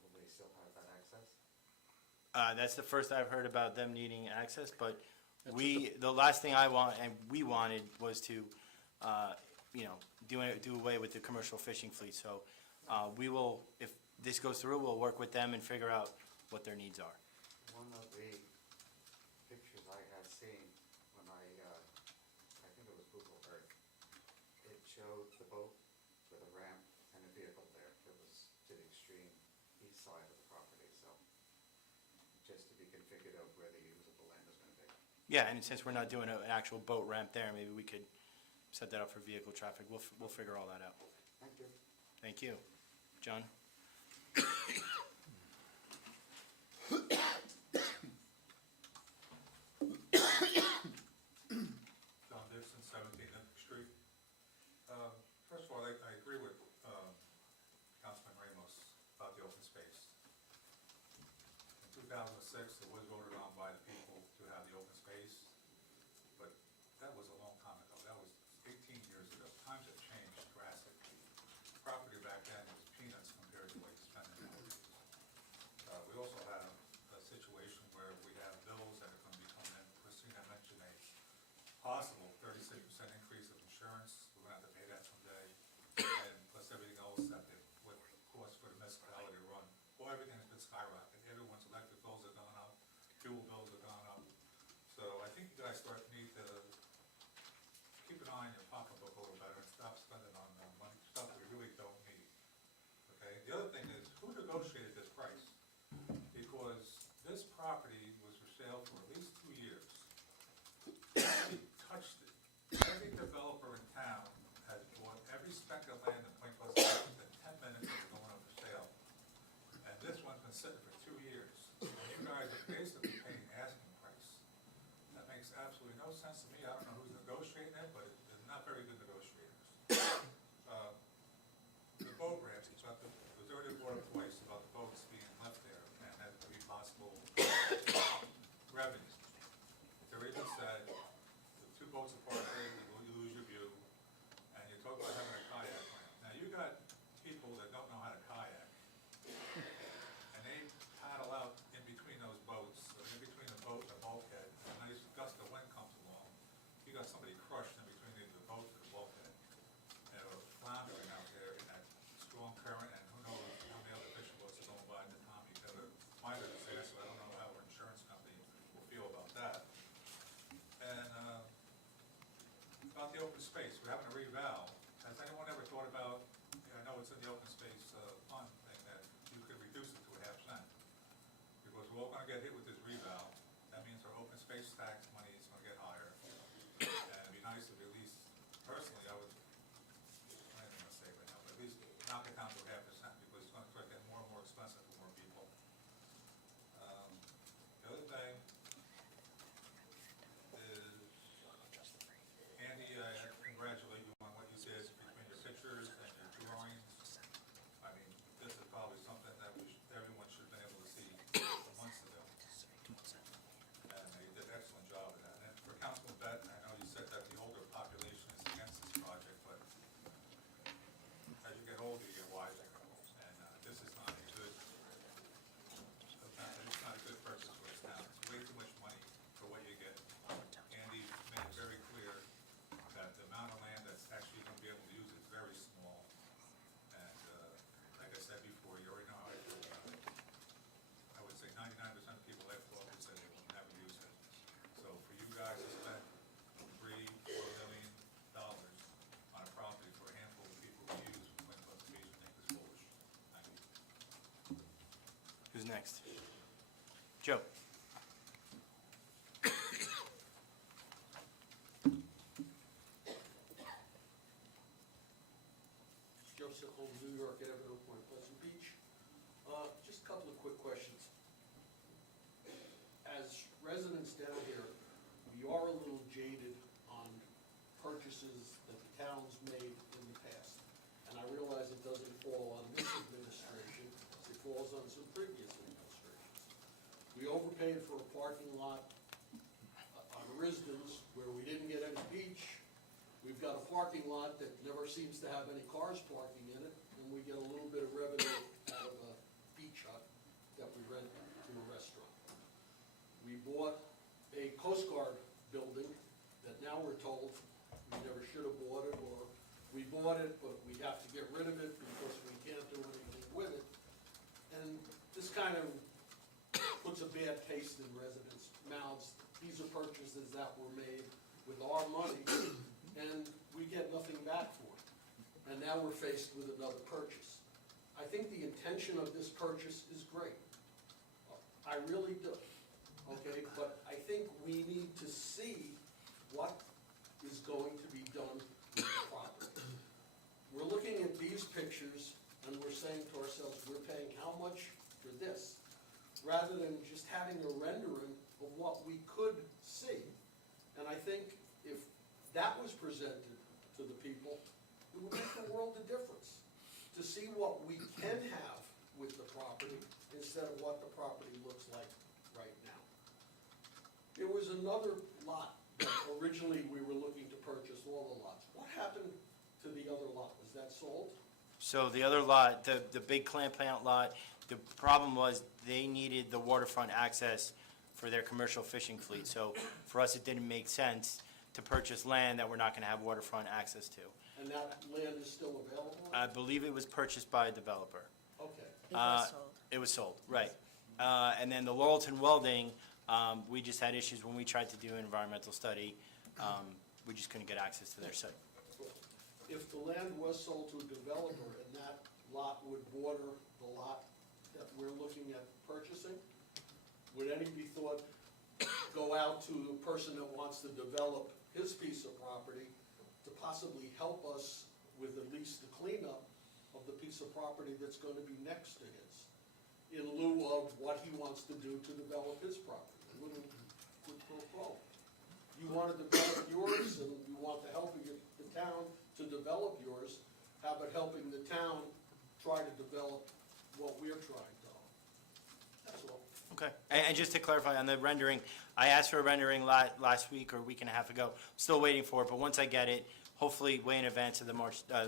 Will they still have that access? That's the first I've heard about them needing access, but the last thing I want, and we wanted, was to, do away with the commercial fishing fleet. So, we will, if this goes through, we'll work with them and figure out what their needs are. One of the pictures I had seen when I think it was Google Earth, it showed the boat with a ramp and a vehicle there. It was to the extreme east side of the property, so just to be configured of where the usable land is gonna be. Yeah, and since we're not doing an actual boat ramp there, maybe we could set that up for vehicle traffic. We'll figure all that out. Thank you. Thank you. John? John Dixon, 17 Lincoln Street. First of all, I agree with Councilman Ramos about the open space. In 2006, it was voted on by the people to have the open space, but that was a long time ago. That was 18 years ago. Times have changed drastically. Property back then was peanuts compared to what you spend nowadays. We also have a situation where we have bills that are going to be coming in. Christina mentioned a possible 36% increase of insurance. We're going to have to pay that someday. And plus everything else that what costs for the municipality to run. Well, everything has been skyrocketing. Everyone's electric bills are going up, fuel bills are going up. So I think you guys need to keep an eye on your pocketbook a little better and stop spending on money, stuff we really don't need. Okay? The other thing is, who negotiated this price? Because this property was for sale for at least 2 years. Nobody touched it. Every developer in town has bought every speck of land in Point Pleasant within 10 minutes of going up for sale. And this one's been sitting for 2 years. And you guys are basically paying asking price. That makes absolutely no sense to me. I don't know who's negotiating it, but they're not very good negotiators. The boat ramp, it was already brought up twice about the boats being left there and that could be possible revenue. It's already been said, the 2 boats are parked there, you lose your view, and you talk about having a kayak ramp. Now, you got people that don't know how to kayak, and they paddle out in between those boats, or in between the boat and the bulkhead, and a nice gust of wind comes along, you got somebody crushed in between the boat and the bulkhead, and they're floundering out there in that strong current, and who knows how many other fishing boats are going by at the time. You got a minor disaster, I don't know how our insurance company will feel about that. And about the open space, we're having a reval. Has anyone ever thought about, I know it's in the open space fund thing, that you could reduce it to 0.5%? Because we're all gonna get hit with this reval. That means our open space tax money is gonna get higher. And it'd be nice if at least, personally, I would, I don't want to say right now, but at least knock it down to 0.5% because it's gonna start getting more and more expensive for more people. The other thing is, Andy, I congratulate you on what you next? Joe? Joseph Holmes, New York Avenue, Point Pleasant Beach. Just a couple of quick questions. As residents down here, we are a little jaded on purchases that the town's made in the past. And I realize it doesn't fall on this administration, it falls on some previous administrations. We overpaid for a parking lot on Risden's where we didn't get any beach. We've got a parking lot that never seems to have any cars parking in it, and we get a little bit of revenue out of a beach hut that we rent to a restaurant. We bought a Coast Guard building that now we're told we never should have bought it, or we bought it, but we have to get rid of it because we can't do anything with it. And this kind of puts a bad taste in residents' mouths. These are purchases that were made with our money, and we get nothing back for it. And now we're faced with another purchase. I think the intention of this purchase is great. I really do, okay? But I think we need to see what is going to be done with the property. We're looking at these pictures, and we're saying to ourselves, we're paying how much for this? Rather than just having a rendering of what we could see. And I think if that was presented to the people, it would make the world a difference. To see what we can have with the property instead of what the property looks like right now. There was another lot that originally we were looking to purchase, all the lots. What happened to the other lot? Was that sold? So the other lot, the big clam plant lot, the problem was they needed the waterfront access for their commercial fishing fleet. So for us, it didn't make sense to purchase land that we're not gonna have waterfront access to. And that land is still available? I believe it was purchased by a developer. Okay. It was sold. It was sold, right. And then the Laurelton Welding, we just had issues when we tried to do an environmental study. We just couldn't get access to their site. If the land was sold to a developer and that lot would border the lot that we're looking at purchasing, would any be thought, go out to the person that wants to develop his piece of property to possibly help us with at least the cleanup of the piece of property that's going to be next to his, in lieu of what he wants to do to develop his property? Wouldn't quid pro quo. You want to develop yours, and you want the help of the town to develop yours. How about helping the town try to develop what we're trying to own? That's all. Okay, and just to clarify on the rendering, I asked for a rendering last week or a week and a half ago. Still waiting for it, but once I get it, hopefully way in advance of the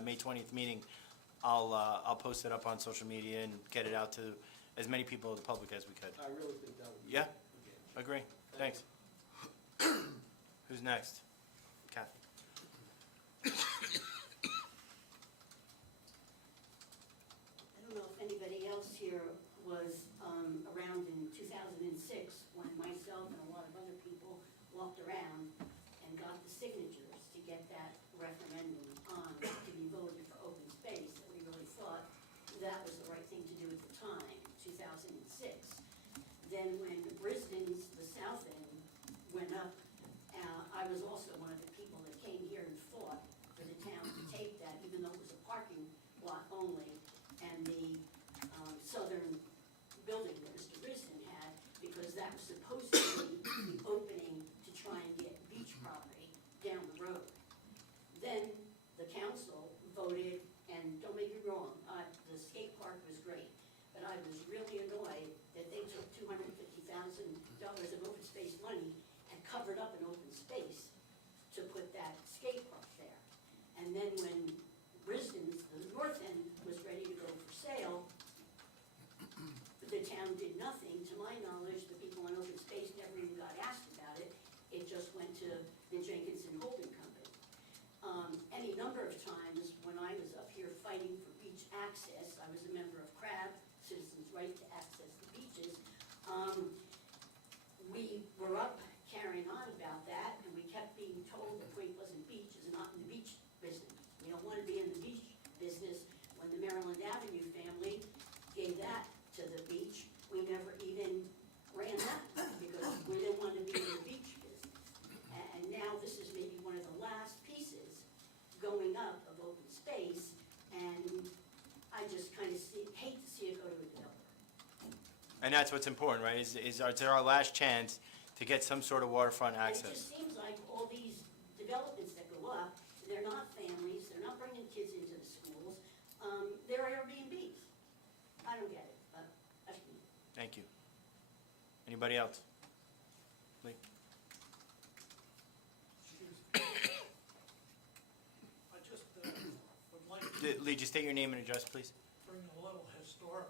May 20th meeting, I'll post it up on social media and get it out to as many people of the public as we could. I really think that would be. Yeah, agree. Thanks. Who's next? Kathy. I don't know if anybody else here was around in 2006 when myself and a lot of other people walked around and got the signatures to get that referendum on to be voted for open space, that we really thought that was the right thing to do at the time, 2006. Then when Brisbane's, the south end, went up, I was also one of the people that came here and fought for the town to take that, even though it was a parking lot only, and the southern building that Mr. Brisbane had, because that was supposed to be the opening to try and get beach property down the road. Then the council voted, and don't make me wrong, the skate park was great, but I was really annoyed that they took $250,000 of open space money and covered up an open space to put that skate park there. And then when Brisbane's, the north end, was ready to go for sale, the town did nothing. To my knowledge, the people on open space never even got asked about it. It just went to the Jenkinson Holding Company. Any number of times when I was up here fighting for beach access, I was a member of CRAB, Citizens' Right to Access the Beaches. We were up carrying on about that, and we kept being told that Point Pleasant Beach is not in the beach business. We don't want to be in the beach business. When the Maryland Avenue family gave that to the beach, we never And that's what's important, right, is it's our last chance to get some sort of waterfront And it access. just seems like all these developments that go up, they're not families, they're not bringing kids into the schools, they're Airbnbs. I don't get it, but that's me. Thank you. Anybody else? Lee? I just would like to Lee, just state your name and address, please. bring a little historic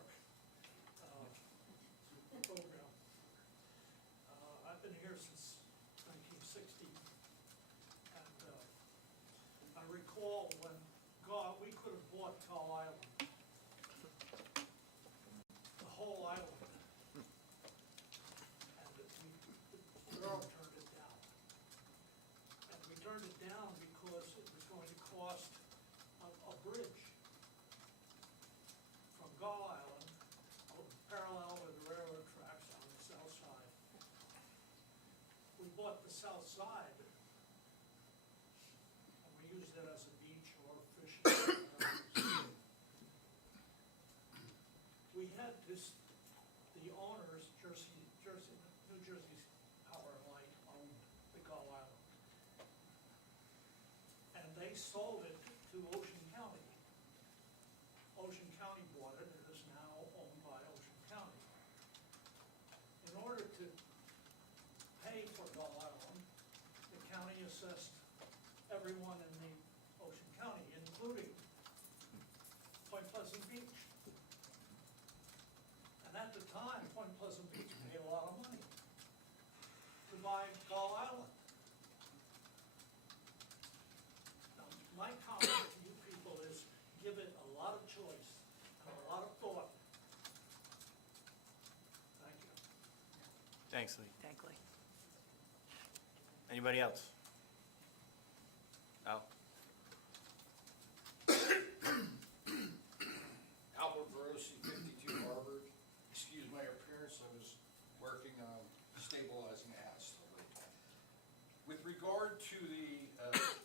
program. I've been here since 1960, and I recall when we could have bought Gull Island, the whole island, and the borough turned it down. And we turned it down because it was going to cost a bridge from Gull Island, parallel with the railroad tracks on the south side. We bought the south side, and we used it as a beach or fishing. We had the owners, New Jersey Power and Light owned the Gull Island. And they sold it to Ocean County. Ocean County bought it, it is now owned by Ocean County. In order to pay for Gull Island, the county assessed everyone in the Ocean County, including Point Pleasant Beach. And at the time, Point Pleasant Beach paid a lot of money to buy Gull Island. Now, my comment to you people is, give it a lot of choice and a lot of thought. Thank you. Thanks, Lee. Thank Lee. Anybody else? Al? Albert Verosi, 52 Harvard. Excuse my appearance, I was working on stabilizing the house. With regard to the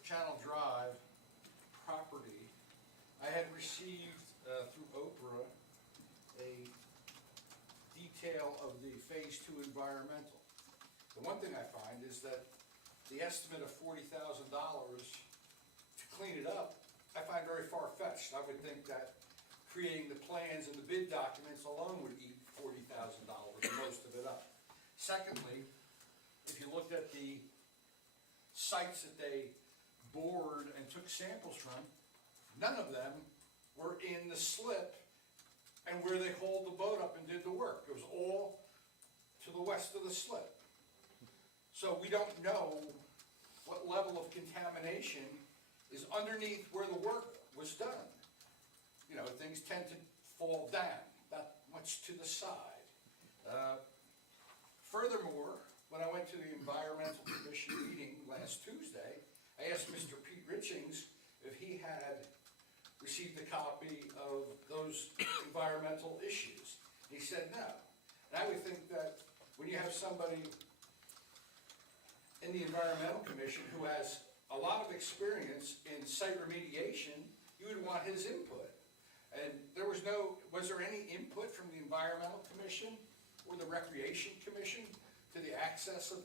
Channel Drive property, I had received through Oprah a detail of the Phase 2 environmental. The one thing I find is that the estimate of $40,000 to clean it up, I find very far-fetched. I would think that creating the plans and the bid documents alone would eat $40,000, most of it up. Secondly, if you looked at the sites that they bored and took samples from, none of them were in the slip and where they hauled the boat up and did the work. It was all to the west of the slip. So we don't know what level of contamination is underneath where the work was done. You know, things tend to fall down, not much to the side. Furthermore, when I went to the Environmental Commission meeting last Tuesday, I asked Mr. Pete Richings if he had received a copy of those environmental issues. He said no. And I would think that when you have somebody in the Environmental Commission who has a lot of experience in site remediation, you would want his input. And was there any input from the Environmental Commission or the Recreation Commission to the access of,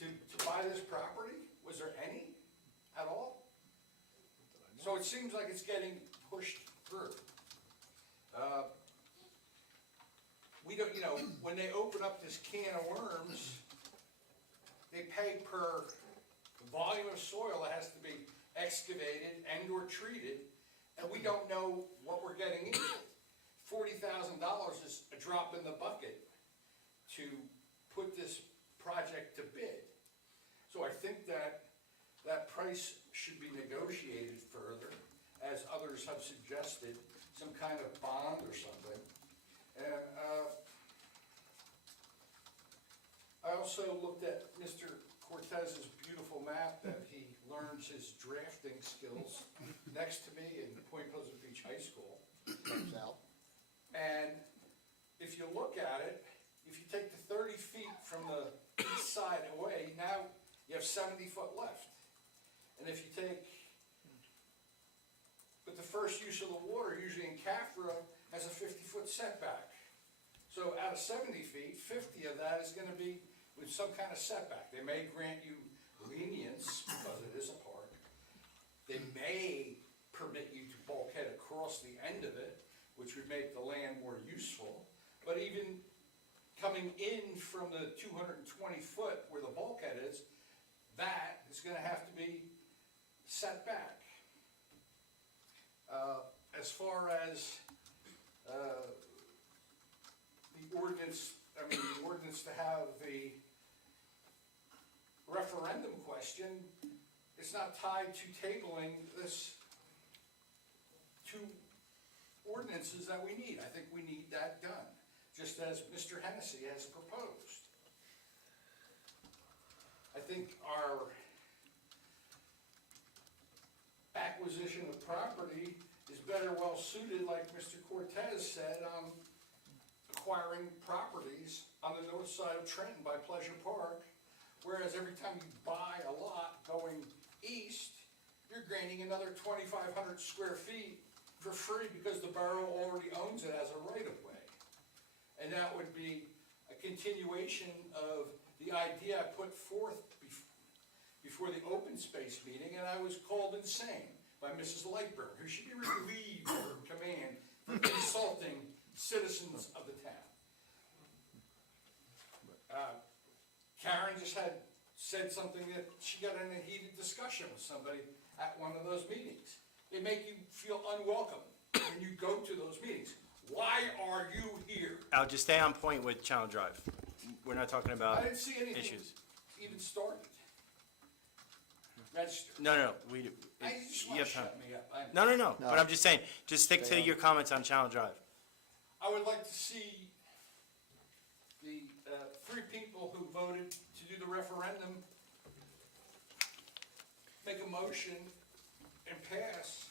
to buy this property? Was there any at all? So it seems like it's getting pushed through. We don't, you know, when they open up this can of worms, they pay per volume of soil that has to be excavated and or treated, and we don't know what we're getting into. $40,000 is a drop in the bucket to put this project to bid. So I think that that price should be negotiated further, as others have suggested, some kind of bond or something. And I also looked at Mr. Cortez's beautiful map that he learns his drafting skills next to me in Point Pleasant Beach High School. Comes out. And if you look at it, if you take the 30 feet from the east side away, now you have 70 foot left. And if you take, but the first use of the water, usually in CAFRA, has a 50-foot setback. So out of 70 feet, 50 of that is gonna be with some kind of setback. They may grant you lenience because it is a park. They may permit you to bulkhead across the end of it, which would make the land more useful. But even coming in from the 220 foot where the bulkhead is, that is gonna have to be set back. As far as the ordinance, the ordinance to have the referendum question, it's not tied to tabling this two ordinances that we need. I think we need that done, just as Mr. Hennessy has proposed. I think our acquisition of property is better well suited, like Mr. Cortez said, on acquiring properties on the north side of Trenton by Pleasure Park, whereas every time you buy a lot going east, you're gaining another 2,500 square feet for free because the borough already owns it as a right-of-way. And that would be a continuation of the idea I put forth before the open space meeting, and I was called insane by Mrs. Lightburn, who should be relieved of her command for insulting citizens of the town. Karen just said something that she got in a heated discussion with somebody at one of those meetings. They make you feel unwelcome when you go to those meetings. Why are you here? Al, just stay on point with Channel Drive. We're not talking about I didn't see anything issues. even started. Register. No, You just you want to have time. shut me up. I know. No, but I'm just saying, just stick to your comments on Channel Drive. I would like to see the three people who voted to do the referendum make a motion and pass,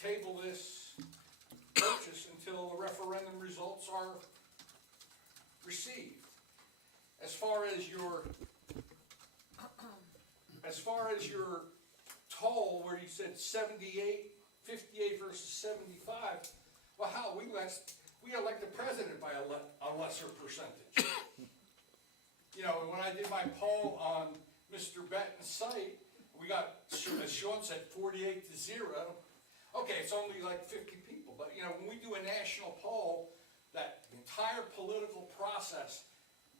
table this purchase until the referendum results are received. As far as your toll, where you said 78, 58 versus 75, well, how, we elect the president by a lesser percentage. You know, when I did my poll on Mr. Benton's site, we got, as Sean said, 48 to 0. Okay, it's only like 50 people, but you know, when we do a national poll that the entire political process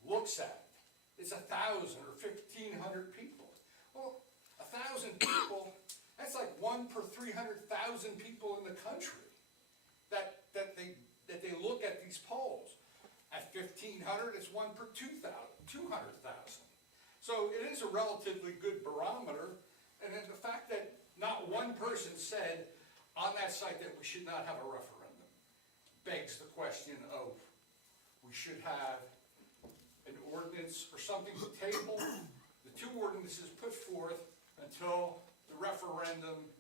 looks at, it's 1,000 or 1,500 people. Well, 1,000 people, that's like 1 per 300,000 people in the country that they look at these polls. At 1,500, it's 1 per 200,000. So it is a relatively good barometer, and then the fact that not one person said on that site that we should not have a referendum begs the question of we should have an ordinance or something to table the two ordinances put forth until the referendum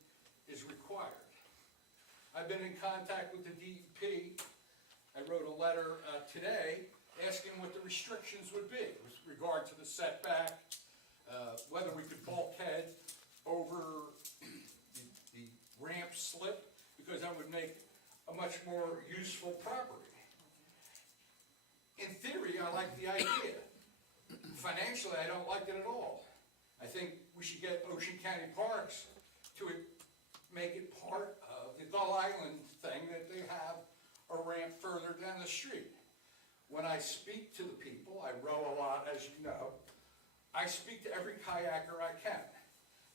is required. I've been in contact with the DEP. I wrote a letter today asking what the restrictions would be with regard to the setback, whether we could bulkhead over the ramp slip, because that would make a much more useful property. In theory, I like the idea. Financially, I don't like it at all. I think we should get Ocean County Parks to make it part of the Gull Island thing, that they have a ramp further down the street. When I speak to the people, I row a lot, as you know, I speak to every kayaker I can.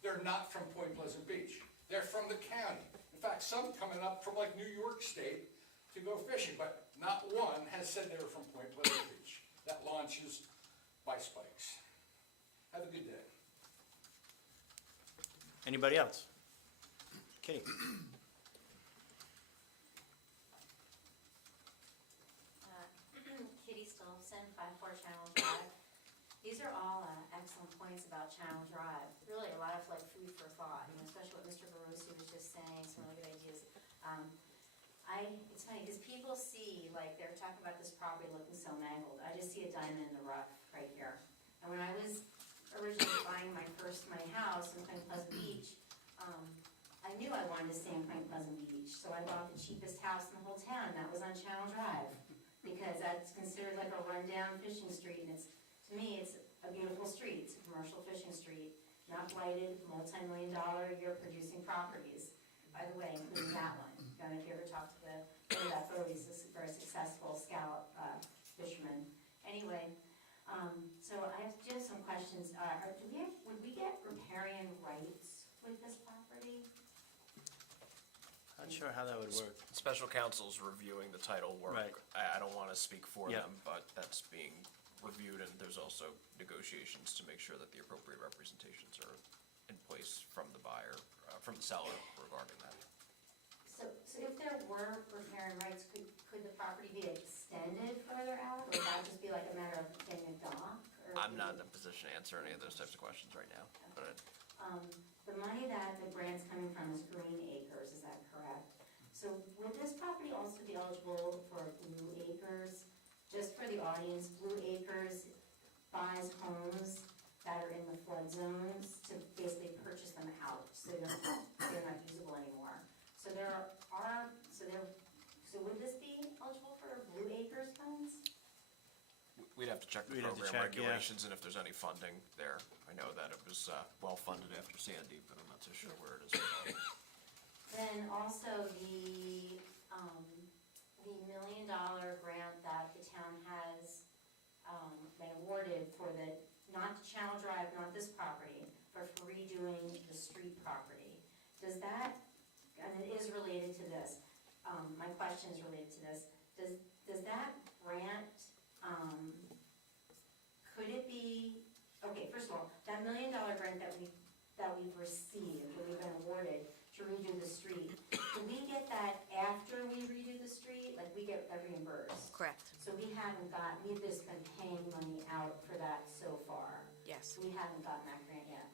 They're not from Point Pleasant Beach. They're from the county. In fact, some coming up from like New York State to go fishing, but not one has said they were from Point Pleasant Beach. That launches by Spikes. Have a good day. Anybody else? Kitty? Kitty Stolfson, 54 Channel Drive. These are all excellent points about Channel Drive. Really a lot of like food for thought, especially what Mr. Barrosi was just saying, some really good ideas. It's funny because people see, like they're talking about this property looking so mangled. I just see a diamond in the rough right here. And when I was originally buying my house in Pleasant Beach, I I knew I wanted to stay in Point Pleasant Beach, so I bought the cheapest house in the whole town, that was on Channel Drive. Because that's considered like a rundown fishing street, and it's, to me, it's a beautiful street, it's a commercial fishing street, not blighted, multi-million-dollar a year producing properties. By the way, including that one, if you ever talk to the, that photo, he's a very successful scallop fisherman. Anyway, so I have just some questions, would we get riparian rights with this property? Not sure how that would work. Special counsel's reviewing the title work. Right. I don't want to speak for Yeah. them, but that's being reviewed, and there's also negotiations to make sure that the appropriate representations are in place from the buyer, from the seller regarding that. So if there were riparian rights, could the property be extended further out, or would that just be like a matter of getting a dock? Or I'm not in a position to answer any of those types of questions right now, but The money that the grant's coming from is Green Acres, is that correct? So would this property also be eligible for Blue Acres? Just for the audience, Blue Acres buys homes that are in the flood zones to basically purchase them out, so they're not usable anymore. So so would this be eligible for Blue Acres funds? we'd have to check the We'd have to program check, yeah. regulations and if there's any funding there. I know that it was well-funded after Sandy, but I'm not so sure where it is right now. Then also the $1 million grant that the town has, been awarded for the, not Channel Drive, not this property, but for redoing the street property. Does that, and it is related to this, my question is related to this, does that grant, could it be, okay, first of all, that $1 million grant that we've received, that we've been awarded to redo the street, do we get that after we redo the street? Like, we get that reimbursed? Correct, So we've just been paying money out for that so far. yes. We haven't gotten that grant yet.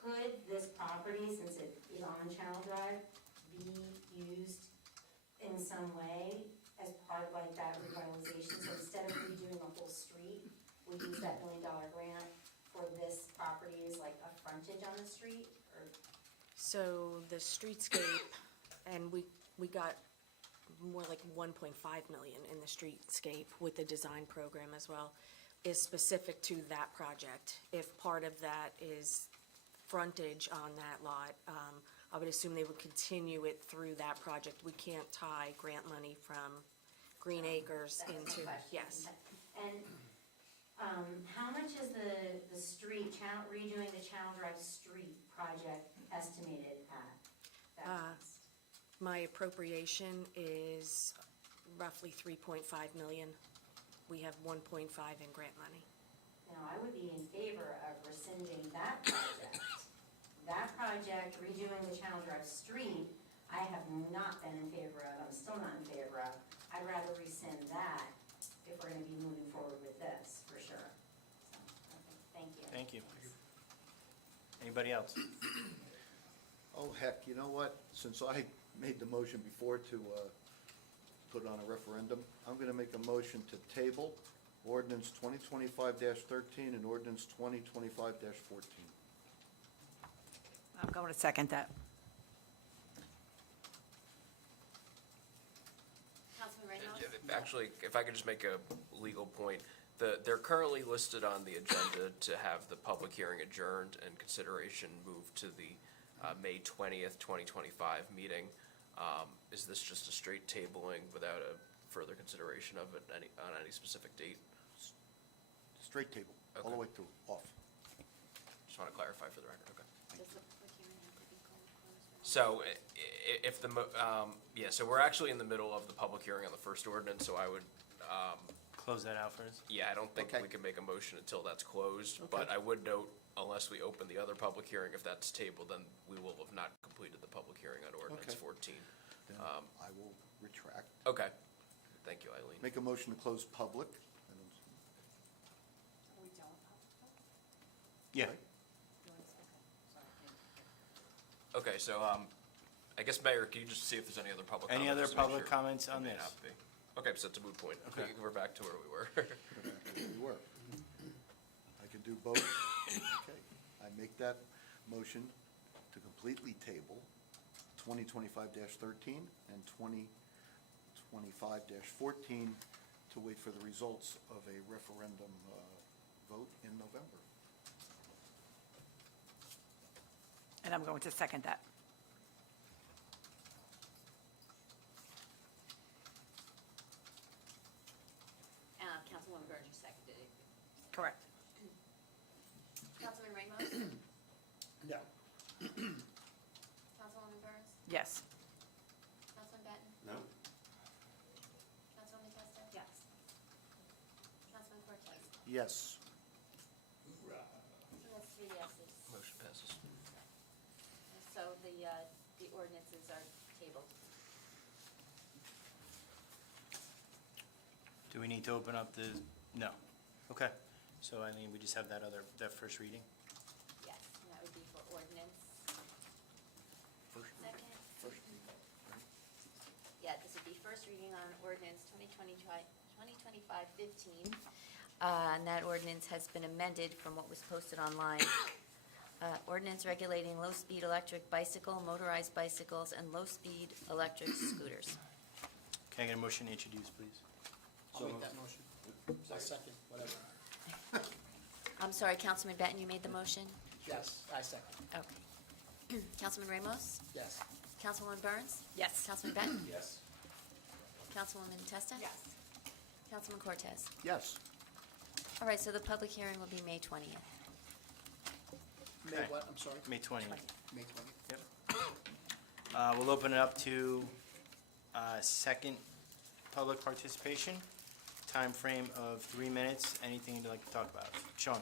Could this property, since it is on Channel Drive, be used in some way as part of like that revitalization? So instead of redoing a whole street, we use that $1 million grant for this property as like a frontage on the street, or? So the streetscape, and we got more like 1.5 million in the streetscape with the design program as well, is specific to that project. If part of that is frontage on that lot, I would assume they would continue it through that project. We can't tie grant money from Green Acres That's my into, question. yes. And, how much is the street, redoing the Channel Drive street project estimated at? That cost? My appropriation is roughly 3.5 million. We have 1.5 in grant money. Now, I would be in favor of rescinding that project. That project, redoing the Channel Drive street, I have not been in favor of, I'm still not in favor of. I'd rather rescind that if we're gonna be moving forward with this, for sure. So, okay, thank you. Thank you. Anybody else? Oh, heck, you know what? Since I made the motion before to put on a referendum, I'm going to make a motion to table ordinance 2025-13 and ordinance 2025-14. I'm going to second that. Councilman Reynolds? Actually, if I could just make a legal point, they're currently listed on the agenda to have the public hearing adjourned and consideration moved to the May 20th, 2025 meeting. Is this just a straight tabling without a further consideration of it on any specific date? Straight table, all the way through, off. Just want to clarify for the record, okay. Does the public hearing have to be closed? So if so we're actually in the middle of the public hearing on the first ordinance, so I would, Close that out first. yeah, I don't think Okay. we can make a motion until that's closed. But I would note, unless we open the other public hearing, if that's tabled, then we will have not completed the public hearing on ordinance Okay. 14. Then I will retract. Okay. Thank you, Eileen. Make a motion to close public. We don't. Yeah. Okay, so, I guess, Mayor, can you just see if there's any other public Any comments? other to make public sure comments there on may this? not be. Okay, so it's a moot point. Okay. We're back to where we were. We were. I can do both. Okay. I make that motion to completely table 2025-13 and 2025-14 to wait for the results of a referendum vote in November. And I'm going to second that. Councilwoman Burns, you seconded it. Correct. Councilman Ramos? No. Councilwoman Burns? Yes. Councilman Benton? No? Councilwoman Testa? Yes. Councilman Cortez? Yes. So that's 3 yeses. Motion passes. So the ordinances are tabled. Do we need to open up the, no. Okay, so I mean, we just have that first reading? Yes, and that would be for ordinance. Second? Yeah, this would be first reading on ordinance 2025-15. And that ordinance has been amended from what was posted online. Ordinance regulating low-speed electric bicycle, motorized bicycles, and low-speed electric scooters. Can I get a motion to introduce, please? I'll make that motion. Second, whatever. I'm sorry, Councilman Benton, you made the motion? Yes, I second. Okay. Councilman Ramos? Yes. Councilwoman Burns? Yes. Councilman Benton? Yes. Councilwoman Testa? Yes. Councilman Cortez? Yes. All right, so the public hearing will be May 20th. May Okay. what, I'm sorry? May 20th. May 20th. Yep. We'll open it up to second public participation. Time frame of 3 minutes. Anything you'd like to talk about? Sean?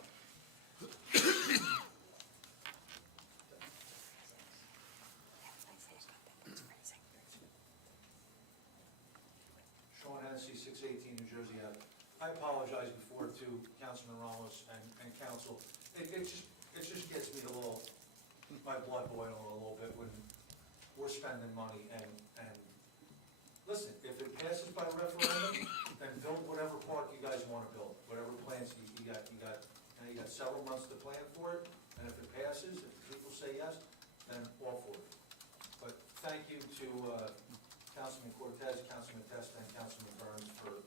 Sean Hennessy, 618 New Jersey Ave. I apologize before to Councilman Ramos and council. It just gets me a little, my blood boiling a little bit when we're spending money and listen, if it passes by referendum, then build whatever park you guys want to build, whatever plans you got, you got several months to plan for it, and if it passes, if people say yes, then all for it. But thank you to Councilman Cortez, Councilman Testa, and Councilman Burns for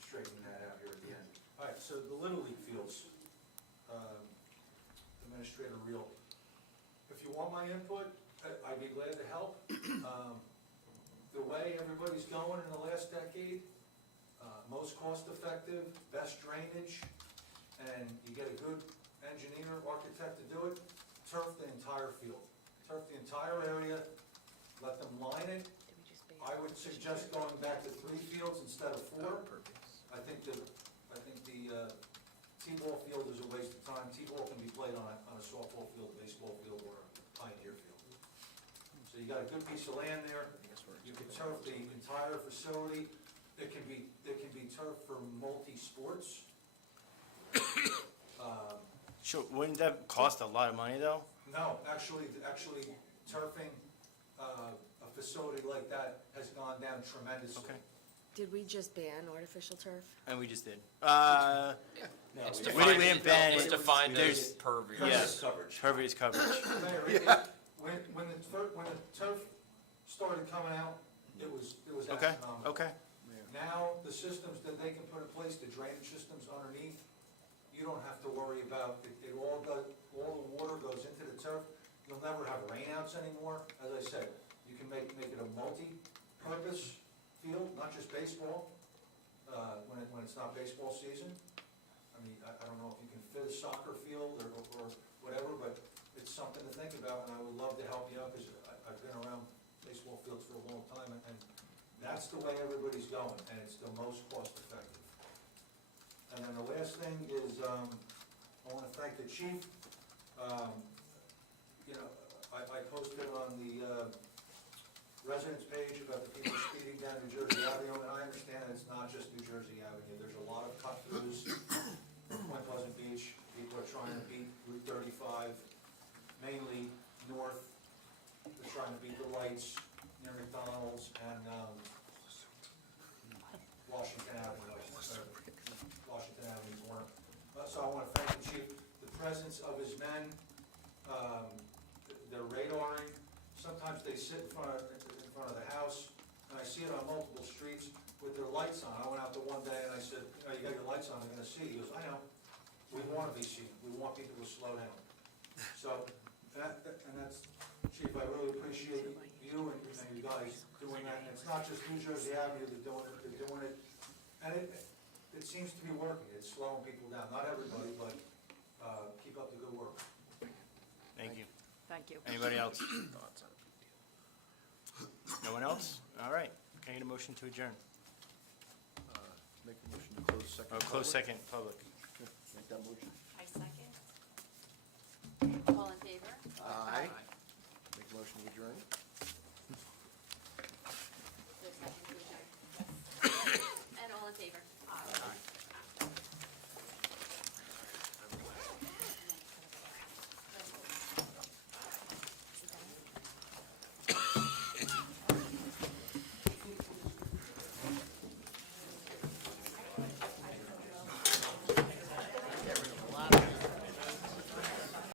straightening that out here at the end. All right, so the Little League fields, Administrator Reel, if you want my input, I'd be glad to help. The way everybody's going in the last decade, most cost-effective, best drainage, and you get a good engineer, architect to do it, turf the entire field. Turf the entire area, let them line it. I would suggest going back to 3 fields instead of 4. I think the T-ball field is a waste of time. T-ball can be played on a softball field, baseball field, or a pioneer field. So you got a good piece of land there. You can turf the entire facility. It can be turfed for multi-sports. Sure, wouldn't that cost a lot of money, though? No, actually turfing a facility like that has gone down tremendously. Okay. Did we just ban artificial turf? And we just did. It's We defined, didn't ban it's it. defined There's- as pervious. Yes, Coverage. pervious coverage. Mayor, when the turf started coming out, it was Okay, astronomical. okay. Now, the systems that they can put in place, the drainage systems underneath, you don't have to worry about, all the water goes into the turf. You'll never have rainouts anymore. As I said, you can make it a multi-purpose field, not just baseball, when it's not baseball season. I mean, I don't know if you can fit a soccer field or whatever, but it's something to think about, and I would love to help you out, because I've been around baseball fields for a long time, and that's the way everybody's going, and it's the most cost-effective. And then the last thing is, I want to thank the chief. You know, I posted on the residence page about the people speeding down New Jersey Avenue, and I understand it's not just New Jersey Avenue. There's a lot of cut-throughs from Point Pleasant Beach. People are trying to beat Route 35, mainly north. They're trying to beat the lights near McDonald's and Washington Avenue, Washington Avenue corner. So I want to thank the chief. The presence of his men they're radaring, sometimes they sit in front of the house, and I see it on multiple streets with their lights on. I went out there one day and I said, you got your lights on, they're gonna see. He goes, I know, we wanna be seen, we want people to slow down. So, and that's, Chief, I really appreciate you and you guys doing that. And it's not just New Jersey Avenue that they're doing it, and it seems to be working. It's slowing people down, not everybody, but, keep up the good work. Thank you. Thank you. Anybody else? No one else? All right. Can I get a motion to adjourn? Make a motion to close second. Oh, close second, public. Make that motion. I second. All in favor? Aye. Make a motion to adjourn.